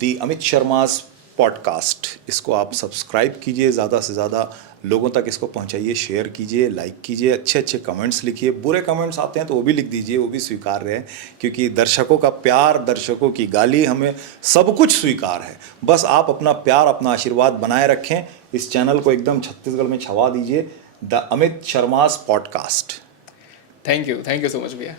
दी अमित शर्मास पॉडकास्ट, इसको आप सब्सक्राइब कीजिए, ज़्यादा से ज़्यादा लोगों तक इसको पहुंचाइए, शेयर कीजिए, लाइक कीजिए, अच्छे अच्छे कमेंट्स लिखिए। बुरे कमेंट्स आते हैं तो वो भी लिख दीजिए, वो भी स्वीकार्य है, क्योंकि दर्शकों का प्यार, दर्शकों की गाली, हमें सब कुछ स्वीकार है। बस आप अपना प्यार, अपना आशीर्वाद बनाए रखें। इस चैनल को एकदम छत्तीसगढ़ में छवा दीजिए, the Amit Sharma's podcast. Thank you so much भैया।